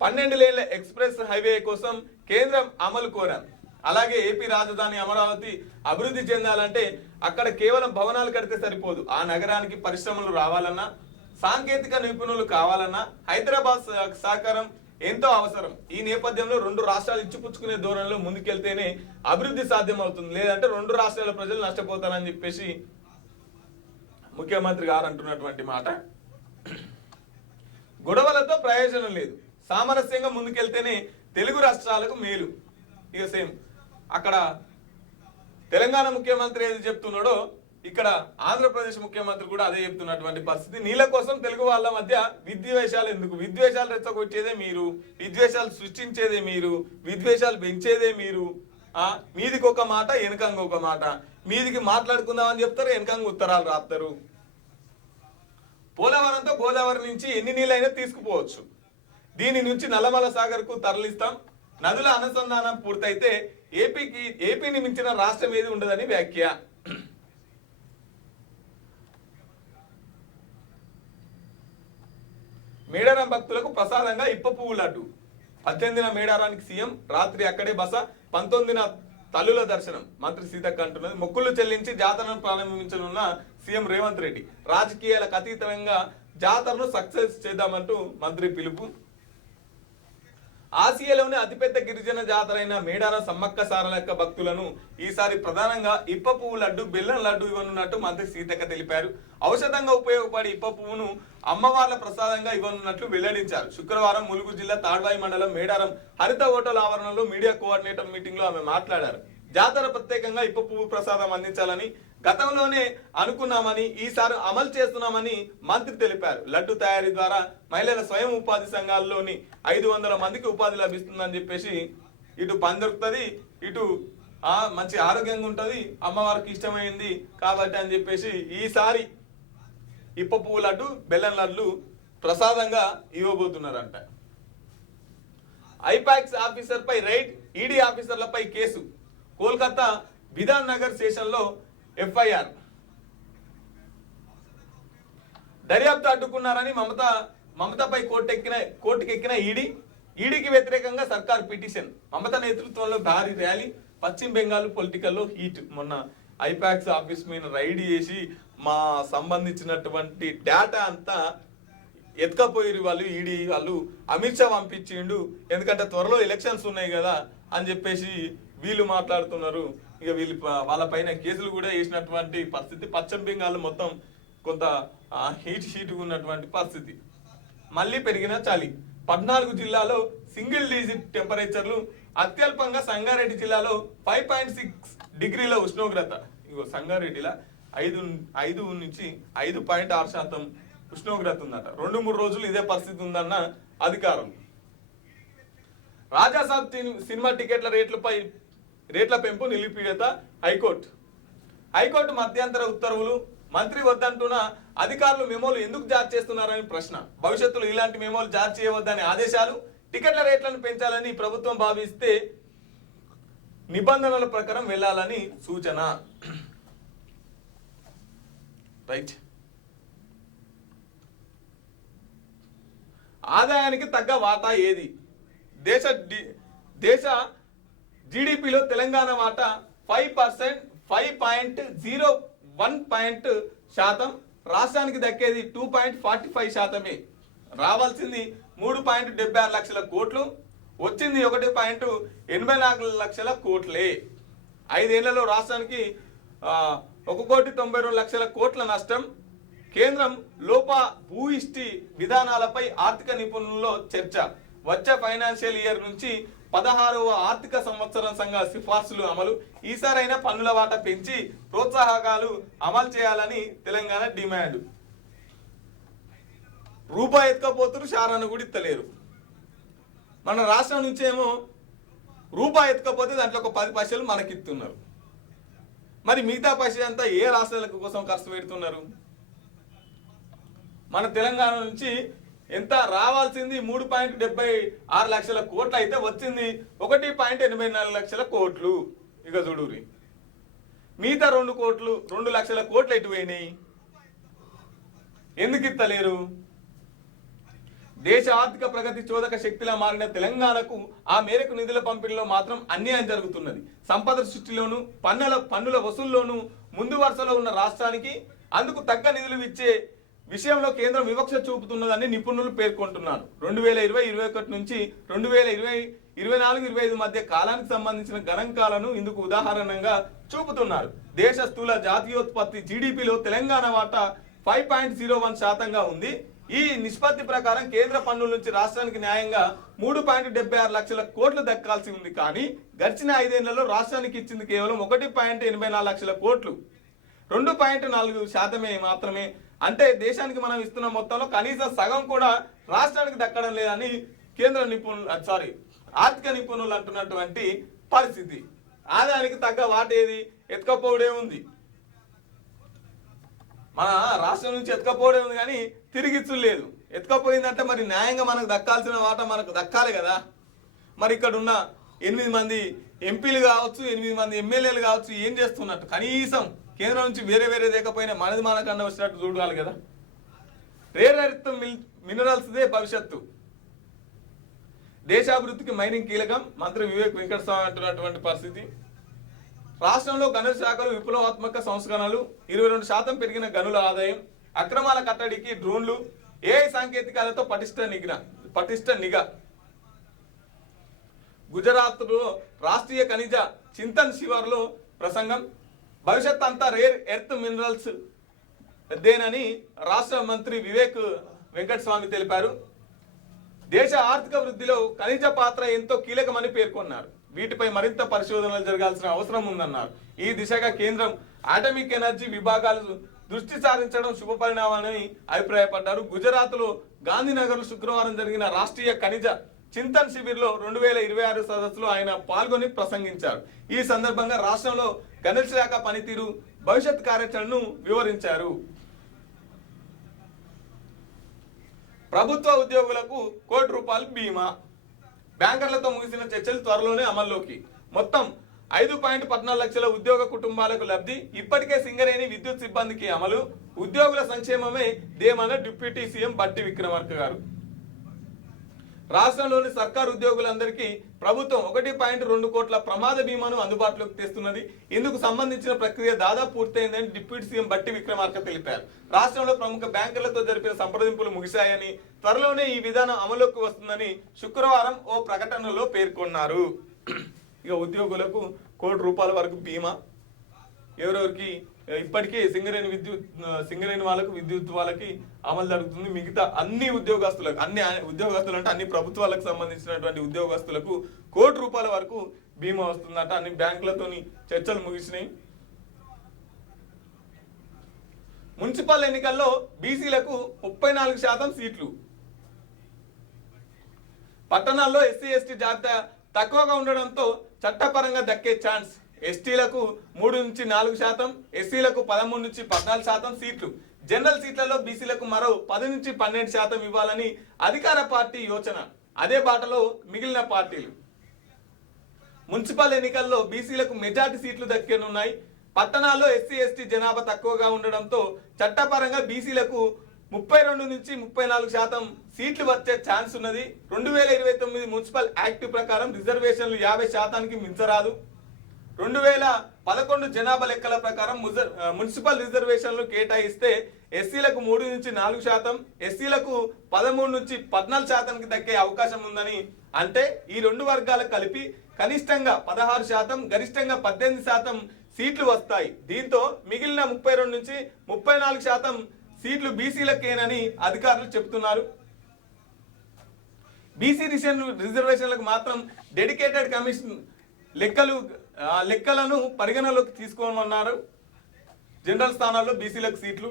12 లేన్ల ఎక్స్ప్రెస్ హైవే కోసం కేంద్రం అమలు కోరారు. అలాగే ఏపీ రాజధాని అమరావతి అభివృద్ధి చెందాలంటే అక్కడ కేవలం భవనాలు కడితే సరిపోదు. ఆ నగరానికి పరిశ్రమలు రావాలన్నా, సాంకేతిక నిపుణులు కావాలన్నా హైదరాబాద్ సహకారం ఎంతో అవసరం. ఈ నేపథ్యంలో 2 రాష్ట్రాలు ఇచ్చిపుచ్చుకునే ధోరణిలో ముందుకెళ్తేనే అభివృద్ధి సాధ్యం అవుతుంది. లేదంటే 2 రాష్ట్రాల ప్రజలు నష్టపోతారని చెప్పేసి ముఖ్యమంత్రి గారు అంటున్నటువంటి మాట. గొడవలతో ప్రయోజనం లేదు, సామరస్యంగా ముందుకెళ్తేనే తెలుగు రాష్ట్రాలకు మేలు. ఇక సేమ్ అక్కడ తెలంగాణ ముఖ్యమంత్రి ఏది చెప్తున్నాడో ఇక్కడ ఆంధ్రప్రదేశ్ ముఖ్యమంత్రి కూడా అదే చెప్తున్నటువంటి పరిస్థితి. నీళ్ళ కోసం తెలుగు వాళ్ళ మధ్య విద్వేషాలు ఎందుకు? విద్వేషాలు రెచ్చగొచ్చేదే మీరు, విద్వేషాలు సృష్టించేదే మీరు, విద్వేషాలు పెంచేదే మీరు. మీదికి ఒక మాట, వెనకంగా ఒక మాట. మీదికి మాట్లాడుకుందామని చెప్తారు, వెనకంగా ఉత్తరాలు రాస్తారు. పోలవరంతో గోదావరి నుంచి ఎన్ని నీళ్ళైనా తీసుకుపోవచ్చు. దీని నుంచి నల్లమల సాగర్ కు తరలిస్తాం. నదుల అనుసంధానం పూర్తయితే ఏపీని మించిన రాష్ట్రం ఏది ఉండదని వ్యాఖ్య. మేడారం భక్తులకు ప్రసాదంగా ఇప్ప పువ్వు లడ్డు. 18న మేడారానికి సీఎం, రాత్రి అక్కడే బస. 19న తల్లుల దర్శనం. మంత్రి సీతక్క అంటున్నది. మొక్కులు చెల్లించి జాతరను ప్రారంభించనున్న సీఎం రేవంత్ రెడ్డి. రాజకీయాలకు అతీతంగా జాతరను సక్సెస్ చేద్దామంటూ మంత్రి పిలుపు. ఆసియాలోనే అతిపెద్ద గిరిజన జాతర అయిన మేడారం సమ్మక్క సారలక్క భక్తులను ఈసారి ప్రధానంగా ఇప్ప పువ్వు లడ్డు, బెల్లం లడ్డు ఇవ్వనున్నట్టు మంత్రి సీతక్క తెలిపారు. ఔషధంగా ఉపయోగపడే ఇప్ప పువ్వును అమ్మవార్ల ప్రసాదంగా ఇవ్వనున్నట్లు వెల్లడించారు. శుక్రవారం ములుగు జిల్లా తాడ్వాయి మండలం మేడారం హరిత హోటల్ ఆవరణలో మీడియా కోఆర్డినేటర్ మీటింగ్ లో ఆమె మాట్లాడారు. జాతర ప్రత్యేకంగా ఇప్ప పువ్వు ప్రసాదం అందించాలని గతంలోనే అనుకున్నామని, ఈసారి అమలు చేస్తున్నామని మంత్రి తెలిపారు. లడ్డు తయారీ ద్వారా మహిళల స్వయం ఉపాధి సంఘాల్లోని 500 మందికి ఉపాధి లభిస్తుందని చెప్పేసి, ఇటు పని దొరుకుతుంది, ఇటు మంచి ఆరోగ్యంగా ఉంటుంది, అమ్మవారికి ఇష్టమైంది కాబట్టి అని చెప్పేసి ఈసారి ఇప్ప పువ్వు లడ్డు, బెల్లం లడ్లు ప్రసాదంగా ఇవ్వబోతున్నారంట. ఐపాక్స్ ఆఫీసర్ పై రైడ్, ఈడీ ఆఫీసర్లపై కేసు. కోల్కతా బిధాన్ నగర్ స్టేషన్లో ఎఫ్ఐఆర్. దర్యాప్తు అడ్డుకున్నారని మమతపై కోర్టుకెక్కిన ఈడీకి వ్యతిరేకంగా సర్కార్ పిటిషన్. మమత నేతృత్వంలో భారీ ర్యాలీ. పశ్చిమ బెంగాల్ పొలిటికల్లో హీట్. మొన్న ఐపాక్స్ ఆఫీస్ మీద రైడ్ చేసి మా సంబంధించినటువంటి డేటా అంతా ఎత్తుకపోయి వాళ్ళు, ఈడీ వాళ్ళు. అమిత్ షా పంపించిండు, ఎందుకంటే త్వరలో ఎలక్షన్స్ ఉన్నాయి కదా అని చెప్పేసి వీళ్ళు మాట్లాడుతున్నారు. ఇక వీళ్ళు వాళ్ళపైన కేసులు కూడా వేసినటువంటి పరిస్థితి. పశ్చిమ బెంగాల్ మొత్తం కొంత హీట్ ఉన్నటువంటి పరిస్థితి. మళ్ళీ పెరిగిన చలి. 14 జిల్లాలో సింగిల్ డిజిట్ టెంపరేచర్లు. అత్యల్పంగా సంగారెడ్డి జిల్లాలో 5.6 డిగ్రీల ఉష్ణోగ్రత. ఇగో సంగారెడ్డిలో 5 నుంచి 5.6% ఉష్ణోగ్రత ఉందట. 2-3 రోజులు ఇదే పరిస్థితి ఉందన్న అధికారులు. రాజాసాబ్ సినిమా టికెట్ల రేట్ల పెంపు నిలిపివేత. హైకోర్టు మధ్యంతర ఉత్తర్వులు. మంత్రి వద్దంటున్న అధికారులు మెమోలు ఎందుకు జారీ చేస్తున్నారని ప్రశ్న. భవిష్యత్తులో ఇలాంటి మెమోలు జారీ చేయవద్దని ఆదేశాలు. టికెట్ల రేట్లను పెంచాలని ప్రభుత్వం భావిస్తే నిబంధనల ప్రకారం వెళ్లాలని సూచన. రైట్. ఆదాయానికి తగ్గ వాటా ఏది? దేశ జీడిపిలో తెలంగాణ వాటా 5%, 5.01% రాష్ట్రానికి దక్కేది 2.45%. రావాల్సింది 3.76 లక్షల కోట్లు, వచ్చింది 1.84 లక్షల కోట్లే. 5 ఏళ్లలో రాష్ట్రానికి 1.92 లక్షల కోట్ల నష్టం. కేంద్రం భూయిష్టి విధానాలపై ఆర్థిక నిపుణుల్లో చర్చ. వచ్చే ఫైనాన్షియల్ ఇయర్ నుంచి 16వ ఆర్థిక సంవత్సరం సంఘ సిఫార్సులు అమలు. ఈసారైనా పన్నుల వాటా పెంచి ప్రోత్సాహకాలు అమలు చేయాలని తెలంగాణ డిమాండ్. రూపాయి ఎత్తుకపోతున్నారు, షారాను కూడా ఇత్తలేరు. మన రాష్ట్రం నుంచి ఏమో రూపాయి ఎత్తుకపోతే దాంట్లో ఒక 10 పైసలు మనకిస్తున్నారు. మరి మిగతా పైసలు అంతా ఏ రాష్ట్రాల కోసం ఖర్చు పెడుతున్నారు? మన తెలంగాణ నుంచి ఎంత రావాల్సింది 3.76 లక్షల కోట్లు అయితే వచ్చింది 1.84 లక్షల కోట్లు. ఇక చూడురి, మిగతా 2 లక్షల కోట్లు ఎటు పోయినాయి? ఎందుకు ఇత్తలేరు? దేశ ఆర్థిక ప్రగతి చోదక శక్తిలా మారిన తెలంగాణకు ఆ మేరకు నిధుల పంపిణీలో మాత్రం అన్యాయం జరుగుతున్నది. సంపద సృష్టిలోను పన్నుల వసూల్లోనూ ముందు వరుసలో ఉన్న రాష్ట్రానికి అందుకు తగ్గ నిధులు ఇచ్చే విషయంలో కేంద్రం వివక్ష చూపుతున్నదని నిపుణులు పేర్కొంటున్నారు. 2020-21 నుంచి 2024-25 మధ్య కాలానికి సంబంధించిన గణాంకాలను ఇందుకు ఉదాహరణగా చూపుతున్నారు. దేశ స్థూల జాతీయోత్పత్తి జీడిపిలో తెలంగాణ వాటా 5.01% ఉంది. ఈ నిష్పత్తి ప్రకారం కేంద్ర పన్నుల నుంచి రాష్ట్రానికి న్యాయంగా 3.76 లక్షల కోట్లు దక్కాల్సి ఉంది. కానీ గడిచిన 5 ఏళ్లలో రాష్ట్రానికి ఇచ్చింది కేవలం 1.84 లక్షల కోట్లు, 2.4% మాత్రమే. అంటే దేశానికి మనం ఇస్తున్న మొత్తంలో కనీసం సగం కూడా రాష్ట్రానికి దక్కడం లేదని కేంద్ర ఆర్థిక నిపుణులు అంటున్నటువంటి పరిస్థితి. ఆదాయానికి తగ్గ వాటేది ఎత్తుకపోవడే ఉంది. మన రాష్ట్రం నుంచి ఎత్తుకపోవడే ఉంది కానీ తిరిగిచ్చు లేదు. ఎత్తుకపోయిందంటే మరి న్యాయంగా మనకు దక్కాల్సిన వాటా మనకు దక్కాలి కదా. మరి ఇక్కడ ఉన్న 8 మంది ఎంపీలు కావచ్చు, 8 మంది ఎమ్మెల్యేలు కావచ్చు, ఏం చేస్తున్నట్టు? కనీసం కేంద్రం నుంచి వేరే దేకపోయినా మనది మనకన్నా వచ్చినట్టు చూడాలి కదా. రేర్ ఎర్త్ మినరల్స్దే భవిష్యత్తు, దేశాభివృద్ధికి మైనింగ్ కీలకం, మంత్రి వివేక్ వెంకటస్వామి అంటున్నటువంటి పరిస్థితి. రాష్ట్రంలో గనుల శాఖలు విప్లవాత్మక సంస్కరణలు, 22% పెరిగిన గనుల ఆదాయం, అక్రమాల కట్టడికి డ్రోన్లు, ఏఐ సాంకేతికాలతో పటిష్ట నిఘా. గుజరాత్లో రాష్ట్రీయ ఖనిజ చింతన్ శివర్లో ప్రసంగం. భవిష్యత్ అంతా రేర్ ఎర్త్ మినరల్స్ దేనని రాష్ట్ర మంత్రి వివేక్ వెంకటస్వామి తెలిపారు. దేశ ఆర్థిక వృద్ధిలో ఖనిజ పాత్ర ఎంతో కీలకమని పేర్కొన్నారు. వీటిపై మరింత పరిశోధనలు జరగాల్సిన అవసరం ఉందన్నారు. ఈ దిశగా కేంద్రం ఆటమిక్ ఎనర్జీ విభాగాలు దృష్టి సారించడం శుభ పరిణామని అభిప్రాయపడ్డారు. గుజరాత్లో గాంధీనగర్లో శుక్రవారం జరిగిన రాష్ట్రీయ ఖనిజ చింతన్ శిబిర్లో 2026 సదస్సులో ఆయన పాల్గొని ప్రసంగించారు. ఈ సందర్భంగా రాష్ట్రంలో గనుల శాఖ పనితీరు, భవిష్యత్ కార్యాచరణను వివరించారు. ప్రభుత్వ ఉద్యోగులకు ₹1 బీమా. బ్యాంకర్లతో ముగిసిన చర్చలు త్వరలోనే అమల్లోకి. మొత్తం 5.14 లక్షల ఉద్యోగ కుటుంబాలకు లబ్ధి. ఇప్పటికే సింగరేణి విద్యుత్ సిబ్బందికి అమలు. ఉద్యోగుల సంక్షేమమే ధ్యేయమన్న డిప్యూటీ సీఎం బట్టి విక్రమార్క గారు. రాష్ట్రంలోని సర్కారు ఉద్యోగులందరికీ ప్రభుత్వం 1.2 కోట్ల ప్రమాద బీమాను అందుబాటులోకి తెస్తున్నది. ఇందుకు సంబంధించిన ప్రక్రియ దాదాపు పూర్తయిందని డిప్యూటీ సీఎం బట్టి విక్రమార్క తెలిపారు. రాష్ట్రంలో ప్రముఖ బ్యాంకులతో జరిపిన సంప్రదింపులు ముగిశాయని, త్వరలోనే ఈ విధానం అమలులోకి వస్తుందని శుక్రవారం ఓ ప్రకటనలో పేర్కొన్నారు. ఇక ఉద్యోగులకు ₹1 వరకు బీమా. ఎవరెవరికి ఇప్పటికే సింగరేణి వాళ్ళకు, విద్యుత్ వాళ్ళకి అమలు జరుగుతుంది. మిగతా అన్ని ఉద్యోగస్తులకు, ఉద్యోగస్తులు అంటే అన్ని ప్రభుత్వాలకు సంబంధించినటువంటి ఉద్యోగస్తులకు ₹1 వరకు బీమా వస్తుందట. అన్ని బ్యాంకులతోని చర్చలు ముగిసినాయి. మున్సిపల్ ఎన్నికల్లో బీసీలకు 34% సీట్లు. పట్టణాల్లో ఎస్సీ ఎస్టీ జాబితా తక్కువగా ఉండడంతో చట్టపరంగా దక్కే ఛాన్స్. ఎస్టీలకు 3 నుంచి 4%, ఎస్సీలకు 13 నుంచి 14% సీట్లు. జనరల్ సీట్లలో బీసీలకు మరో 10 నుంచి 12% ఇవ్వాలని అధికార పార్టీ యోచన. అదే బాటలో మిగిలిన పార్టీలు. మున్సిపల్ ఎన్నికల్లో బీసీలకు మెజార్టీ సీట్లు దక్కనున్నాయి. పట్టణాల్లో ఎస్సీ ఎస్టీ జనాభా తక్కువగా ఉండడంతో చట్టపరంగా బీసీలకు 32 నుంచి 34% సీట్లు వచ్చే ఛాన్స్ ఉన్నది. 2029 మున్సిపల్ యాక్ట్ ప్రకారం రిజర్వేషన్లు 50%కి మించరాదు. 2011 జనాభా లెక్కల ప్రకారం మున్సిపల్ రిజర్వేషన్లు కేటాయిస్తే ఎస్సీలకు 3 నుంచి 4%, ఎస్సీలకు 13 నుంచి 14%కి దక్కే అవకాశం ఉందని. అంటే ఈ 2 వర్గాలకు కలిపి కనిష్టంగా 16%, గరిష్టంగా 18% సీట్లు వస్తాయి. దీంతో మిగిలిన 32 నుంచి 34% సీట్లు బీసీలకేనని అధికారులు చెబుతున్నారు. బీసీ రిజర్వేషన్లకు మాత్రం డెడికేటెడ్ కమిషన్ లెక్కలను పరిగణలోకి తీసుకోమన్నారు. జనరల్ స్థానాల్లో బీసీలకు సీట్లు.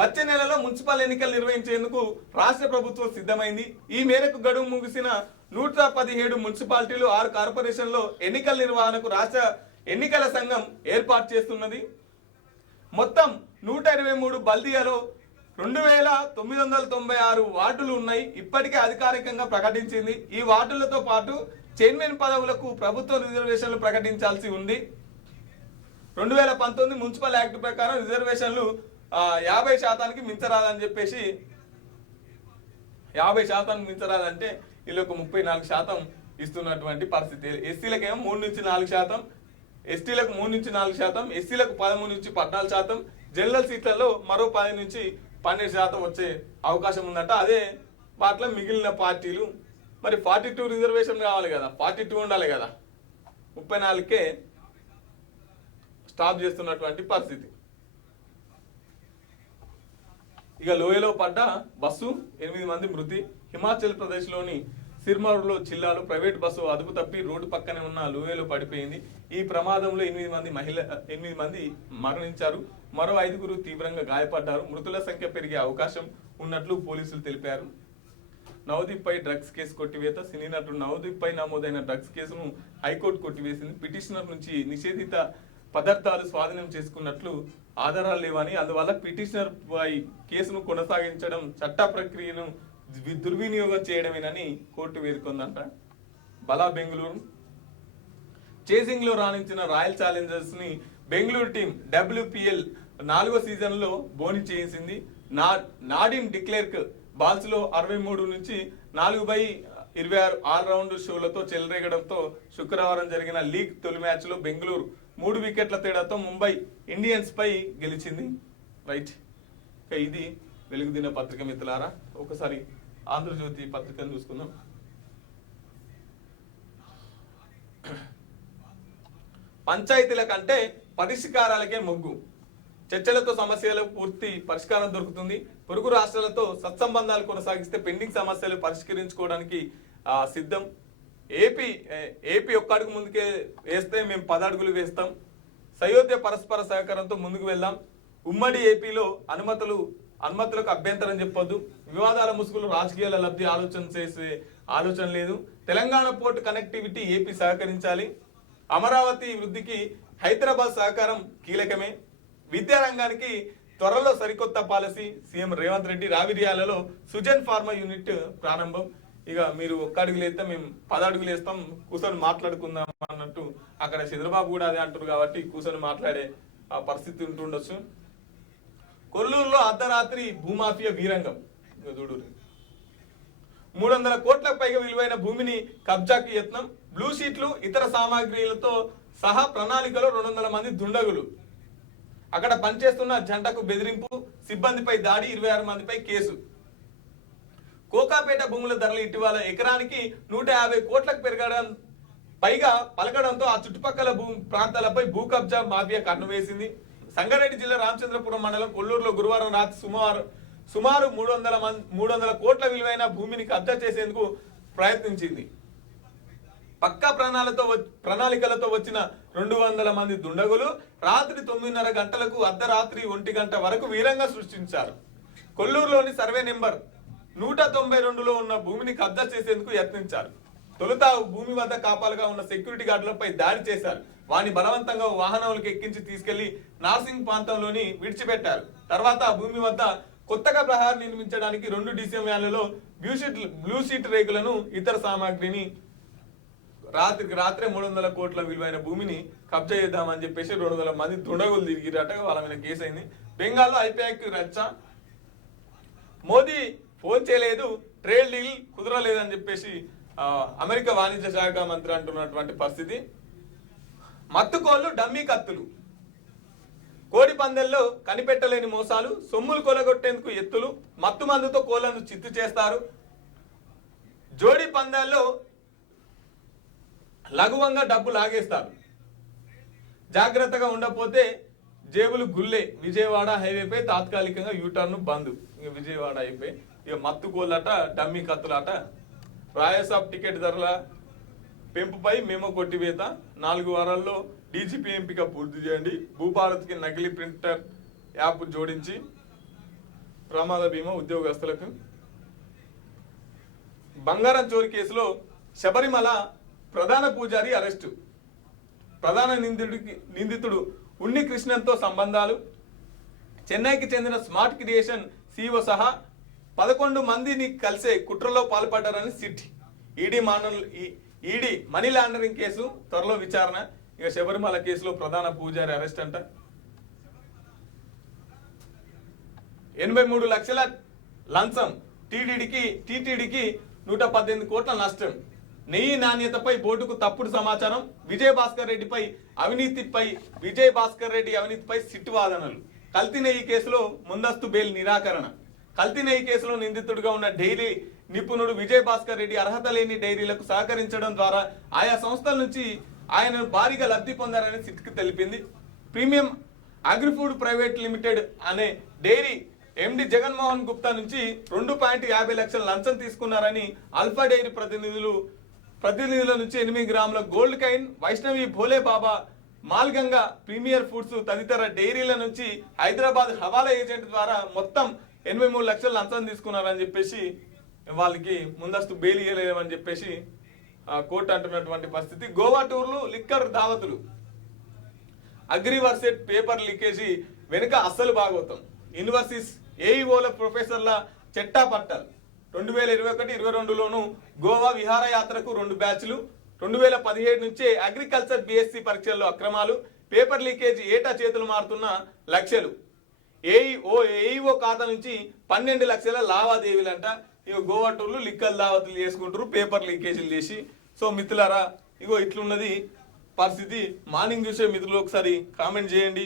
వచ్చే నెలలో మున్సిపల్ ఎన్నికలు నిర్వహించేందుకు రాష్ట్ర ప్రభుత్వం సిద్ధమైంది. ఈ మేరకు గడువు ముగిసిన 117 మున్సిపాలిటీలు 6 కార్పొరేషన్లో ఎన్నికల నిర్వహణకు రాష్ట్ర ఎన్నికల సంఘం ఏర్పాటు చేస్తున్నది. మొత్తం 123 బల్దియాలో 2996 వార్డులు ఉన్నాయి. ఇప్పటికే అధికారికంగా ప్రకటించింది. ఈ వార్డులతో పాటు చైర్మన్ పదవులకు ప్రభుత్వ రిజర్వేషన్లు ప్రకటించాల్సి ఉంది. 2019 మున్సిపల్ యాక్ట్ ప్రకారం రిజర్వేషన్లు 50% మించరాదని చెప్పేసి 50% మించరాదంటే వీళ్ళకు 34% ఇస్తున్నటువంటి పరిస్థితి. ఎస్సీలకేమో 3 నుంచి 4%, ఎస్టీలకు 3 నుంచి 4%, ఎస్సీలకు 13 నుంచి 14%, జనరల్ సీట్లలో మరో 10 నుంచి 12% వచ్చే అవకాశం ఉందట. అదే వాటిలో మిగిలిన పార్టీలు మరి 42 రిజర్వేషన్ కావాలి కదా, 42 ఉండాలి కదా, 34కే స్టాప్ చేస్తున్నటువంటి పరిస్థితి. ఇక లోయలో పడ్డ బస్సు 8 మంది మృతి. హిమాచల్ ప్రదేశ్లోని సిర్మౌర్లో జిల్లాలో ప్రైవేట్ బస్సు అదుపు తప్పి రోడ్డు పక్కనే ఉన్న లోయలో పడిపోయింది. ఈ ప్రమాదంలో 8 మంది మరణించారు. మరో 5 తీవ్రంగా గాయపడ్డారు. మృతుల సంఖ్య పెరిగే అవకాశం ఉన్నట్లు పోలీసులు తెలిపారు. నవదీప్ పై డ్రగ్స్ కేసు కొట్టివేత. సినీ నటుడు నవదీప్ పై నమోదైన డ్రగ్స్ కేసును హైకోర్టు కొట్టివేసింది. పిటిషనర్ నుంచి నిషేధిత పదార్థాలు స్వాధీనం చేసుకున్నట్లు ఆధారాలు లేవని, అందువల్ల పిటిషనర్ పై కేసును కొనసాగించడం చట్ట ప్రక్రియను దుర్వినియోగం చేయడమేనని కోర్టు పేర్కొందంట. బలా బెంగళూరు చేసింగ్ లో రాణించిన రాయల్ ఛాలెంజర్స్ ని బెంగళూరు టీం WPL 4వ సీజన్ లో బోని చేసింది. నాడిన్ డిక్లెర్క్ బాల్స్ లో 63 నుంచి 4/26 ఆల్రౌండ్ షోలతో చెలరేగడంతో శుక్రవారం జరిగిన లీగ్ తొలి మ్యాచ్ లో బెంగళూరు 3 వికెట్ల తేడాతో ముంబై ఇండియన్స్ పై గెలిచింది. రైట్, ఇది వెలుగుదిన పత్రిక మిత్రులారా. ఒకసారి ఆంధ్రజ్యోతి పత్రికను చూసుకుందాం. పంచాయతీల కంటే పరిష్కారాలకే మొగ్గు. చర్చలతో సమస్యలకు పూర్తి పరిష్కారం దొరుకుతుంది. పొరుగు రాష్ట్రాలతో సత్సంబంధాలు కొనసాగిస్తే పెండింగ్ సమస్యలు పరిష్కరించుకోవడానికి సిద్ధం. ఏపీ ఒక్క అడుగు ముందుకే వేస్తే మేము 10 అడుగులు వేస్తాం. సయోధ్య పరస్పర సహకారంతో ముందుకు వెళ్దాం. ఉమ్మడి ఏపీలో అనుమతులకు అభ్యంతరం చెప్పొద్దు. వివాదాల ముసుగులు రాజకీయాల లబ్ధి ఆలోచన లేదు. తెలంగాణ పోర్టు కనెక్టివిటీ ఏపీ సహకరించాలి. అమరావతి వృద్ధికి హైదరాబాద్ సహకారం కీలకమే. విద్యారంగానికి త్వరలో సరికొత్త పాలసీ. సీఎం రేవంత్ రెడ్డి రావిర్యాలలో సుజన్ ఫార్మా యూనిట్ ప్రారంభం. ఇక మీరు 1 అడుగులు వేస్తే మేము 10 అడుగులు వేస్తాం, కూర్చొని మాట్లాడుకుందాం అన్నట్టు అక్కడ చంద్రబాబు కూడా అదే అంటారు కాబట్టి కూర్చొని మాట్లాడే పరిస్థితి ఉంటుండొచ్చు. కొల్లూరులో అర్ధరాత్రి భూమాఫియా వీరంగం. చూడు, 300 కోట్లకు పైగా విలువైన భూమిని కబ్జాకి యత్నం. బ్లూ షీట్లు ఇతర సామాగ్రిలతో సహా ప్రణాళికలో 200 మంది దుండగులు. అక్కడ పనిచేస్తున్న జంటకు బెదిరింపు, సిబ్బందిపై దాడి, 26 మందిపై కేసు. కోకాపేట భూముల ధరలు ఇటీవల ఎకరానికి 150 కోట్లకు పెరగడం పైగా పలకడంతో ఆ చుట్టుపక్కల ప్రాంతాలపై భూ కబ్జా మాఫియా కన్నువేసింది. సంగారెడ్డి జిల్లా రామచంద్రపురం మండలం కొల్లూరులో గురువారం రాత్రి సుమారు 300 కోట్ల విలువైన భూమిని కబ్జా చేసేందుకు ప్రయత్నించింది. పక్కా ప్రణాళికలతో వచ్చిన 200 మంది దుండగులు రాత్రి 9:30 గంటలకు అర్ధరాత్రి 1 గంట వరకు వీరంగా సృష్టించారు. కొల్లూరులోని సర్వే నెంబర్ 192లో ఉన్న భూమిని కబ్జా చేసేందుకు యత్నించారు. తొలుత భూమి వద్ద కాపాలుగా ఉన్న సెక్యూరిటీ గార్డులపై దాడి చేశారు. వారిని బలవంతంగా వాహనాలకు ఎక్కించి తీసుకెళ్లి నార్సింగ్ ప్రాంతంలోని విడిచిపెట్టారు. తర్వాత భూమి వద్ద కొత్తగా ప్రహారం నిర్మించడానికి 2 డీసీఎం వ్యాన్లలో బ్లూ షీట్ రేకులను ఇతర సామాగ్రిని రాత్రికి రాత్రే 300 కోట్ల విలువైన భూమిని కబ్జా చేద్దామని చెప్పేసి 200 మంది దుండగులు తిరిగిరట. వాళ్ళ మీద కేసు అయింది. బెంగాల్లో ఐపాక్ రచ్చ. మోదీ ఫోన్ చేయలేదు, ట్రేడ్ డీల్ కుదరలేదని చెప్పేసి అమెరికా వాణిజ్య శాఖ మంత్రి అంటున్నటువంటి పరిస్థితి. మత్తుకోళ్లు డమ్మీ కత్తులు. కోడి పందెల్లో కనిపెట్టలేని మోసాలు, సొమ్ములు కొలగొట్టేందుకు ఎత్తులు, మత్తు మందుతో కోళ్లను చిత్తు చేస్తారు. జోడీ పందాల్లో లఘువంగా డబ్బు లాగేస్తారు. జాగ్రత్తగా ఉండకపోతే జేబులు గుల్లే. విజయవాడ హైవేపై తాత్కాలికంగా యూటర్న్ బంద్. ఇక విజయవాడ అయిపోయి ఇక మత్తు కోళ్ళట, డమ్మీ కత్తులాట రాయస్ ఆఫ్ టికెట్ ధరల పెంపుపై మెమో కొట్టివేత 4 వారాల్లో డీజీపీ ఎంపిక పూర్తి చేయండి. భూభారత్కి నకిలీ ప్రింటర్ యాప్ జోడించి ప్రమాద బీమా ఉద్యోగస్తులకు. బంగారం చోరీ కేసులో శబరిమల ప్రధాన పూజారి అరెస్టు. ప్రధాన నిందితుడు ఉన్ని కృష్ణన్తో సంబంధాలు. చెన్నైకి చెందిన స్మార్ట్ క్రియేషన్ CEO సహా 11 మందిని కలిసే కుట్రలో పాల్పడ్డారని SIT. ED money laundering case త్వరలో విచారణ. ఇక శబరిమల కేసులో ప్రధాన పూజారి అరెస్ట్ అంట. 83 లక్షల లంచం. టీటీడీకి 118 కోట్ల నష్టం. నెయ్యి నాణ్యతపై బోర్డుకు తప్పుడు సమాచారం. విజయ్ భాస్కర్ రెడ్డి అవినీతిపై సిట్ వాదనలు. కల్తీ నెయ్యి కేసులో ముందస్తు బెయిల్ నిరాకరణ. కల్తీ నెయ్యి కేసులో నిందితుడిగా ఉన్న డైరీ నిపుణుడు విజయ్ భాస్కర్ రెడ్డి అర్హత లేని డైరీలకు సహకరించడం ద్వారా ఆయా సంస్థల నుంచి ఆయన భారీగా లబ్ధి పొందారని సిట్కి తెలిపింది. ప్రీమియం అగ్రిఫుడ్ ప్రైవేట్ లిమిటెడ్ అనే డైరీ ఎండి జగన్మోహన్ గుప్తా నుంచి 2.50 లక్షల లంచం తీసుకున్నారని అల్ఫా డైరీ ప్రతినిధుల నుంచి 8 గ్రాముల గోల్డ్ కాయిన్, వైష్ణవి భోలే బాబా, మాల్గంగా ప్రీమియర్ ఫుడ్స్ తదితర డైరీల నుంచి హైదరాబాద్ హవాలా ఏజెంట్ ద్వారా మొత్తం 83 లక్షల లంచం తీసుకున్నారని చెప్పేసి వాళ్ళకి ముందస్తు బెయిల్ ఇవ్వలేమని చెప్పేసి కోర్టు అంటున్నటువంటి పరిస్థితి. గోవా టూర్లు, లిక్కర్ దావతులు. అగ్రివర్సెట్ పేపర్ లీకేజీ వెనుక అస్సలు భాగవతం. యూనివర్సిటీస్ ఏఈఓల ప్రొఫెసర్ల చెట్టా పట్టాలు. 2021-22లోను గోవా విహారయాత్రకు 2 బ్యాచ్లు. 2017 నుంచే అగ్రికల్చర్ BSc పరీక్షల్లో అక్రమాలు. పేపర్ లీకేజీ ఏటా చేతులు మారుతున్న లక్షలు. ఏఈఓ ఖాతా నుంచి 12 లక్షల లావాదేవీలంట. ఇక గోవా టూర్లు, లిక్కర్ దావతులు చేసుకుంటారు, పేపర్ లీకేజీలు చేసి. సో మిత్రులారా, ఇగో ఇట్లున్నది పరిస్థితి. మార్నింగ్ చూసే మిత్రులు ఒకసారి కామెంట్ చేయండి.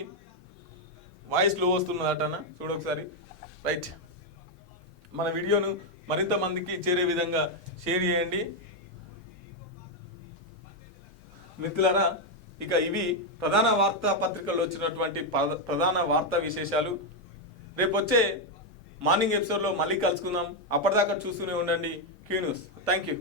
వాయిస్ లో వస్తున్నదటనా చూడొకసారి. రైట్, మన వీడియోను మరింత మందికి చేరే విధంగా షేర్ చేయండి మిత్రులారా. ఇక ఇవి ప్రధాన వార్తా పత్రికల్లో వచ్చినటువంటి ప్రధాన వార్తా విశేషాలు. రేపు వచ్చే మార్నింగ్ ఎపిసోడ్లో మళ్ళీ కలుసుకుందాం. అప్పటిదాకా చూస్తూనే ఉండండి Q News. Thank you.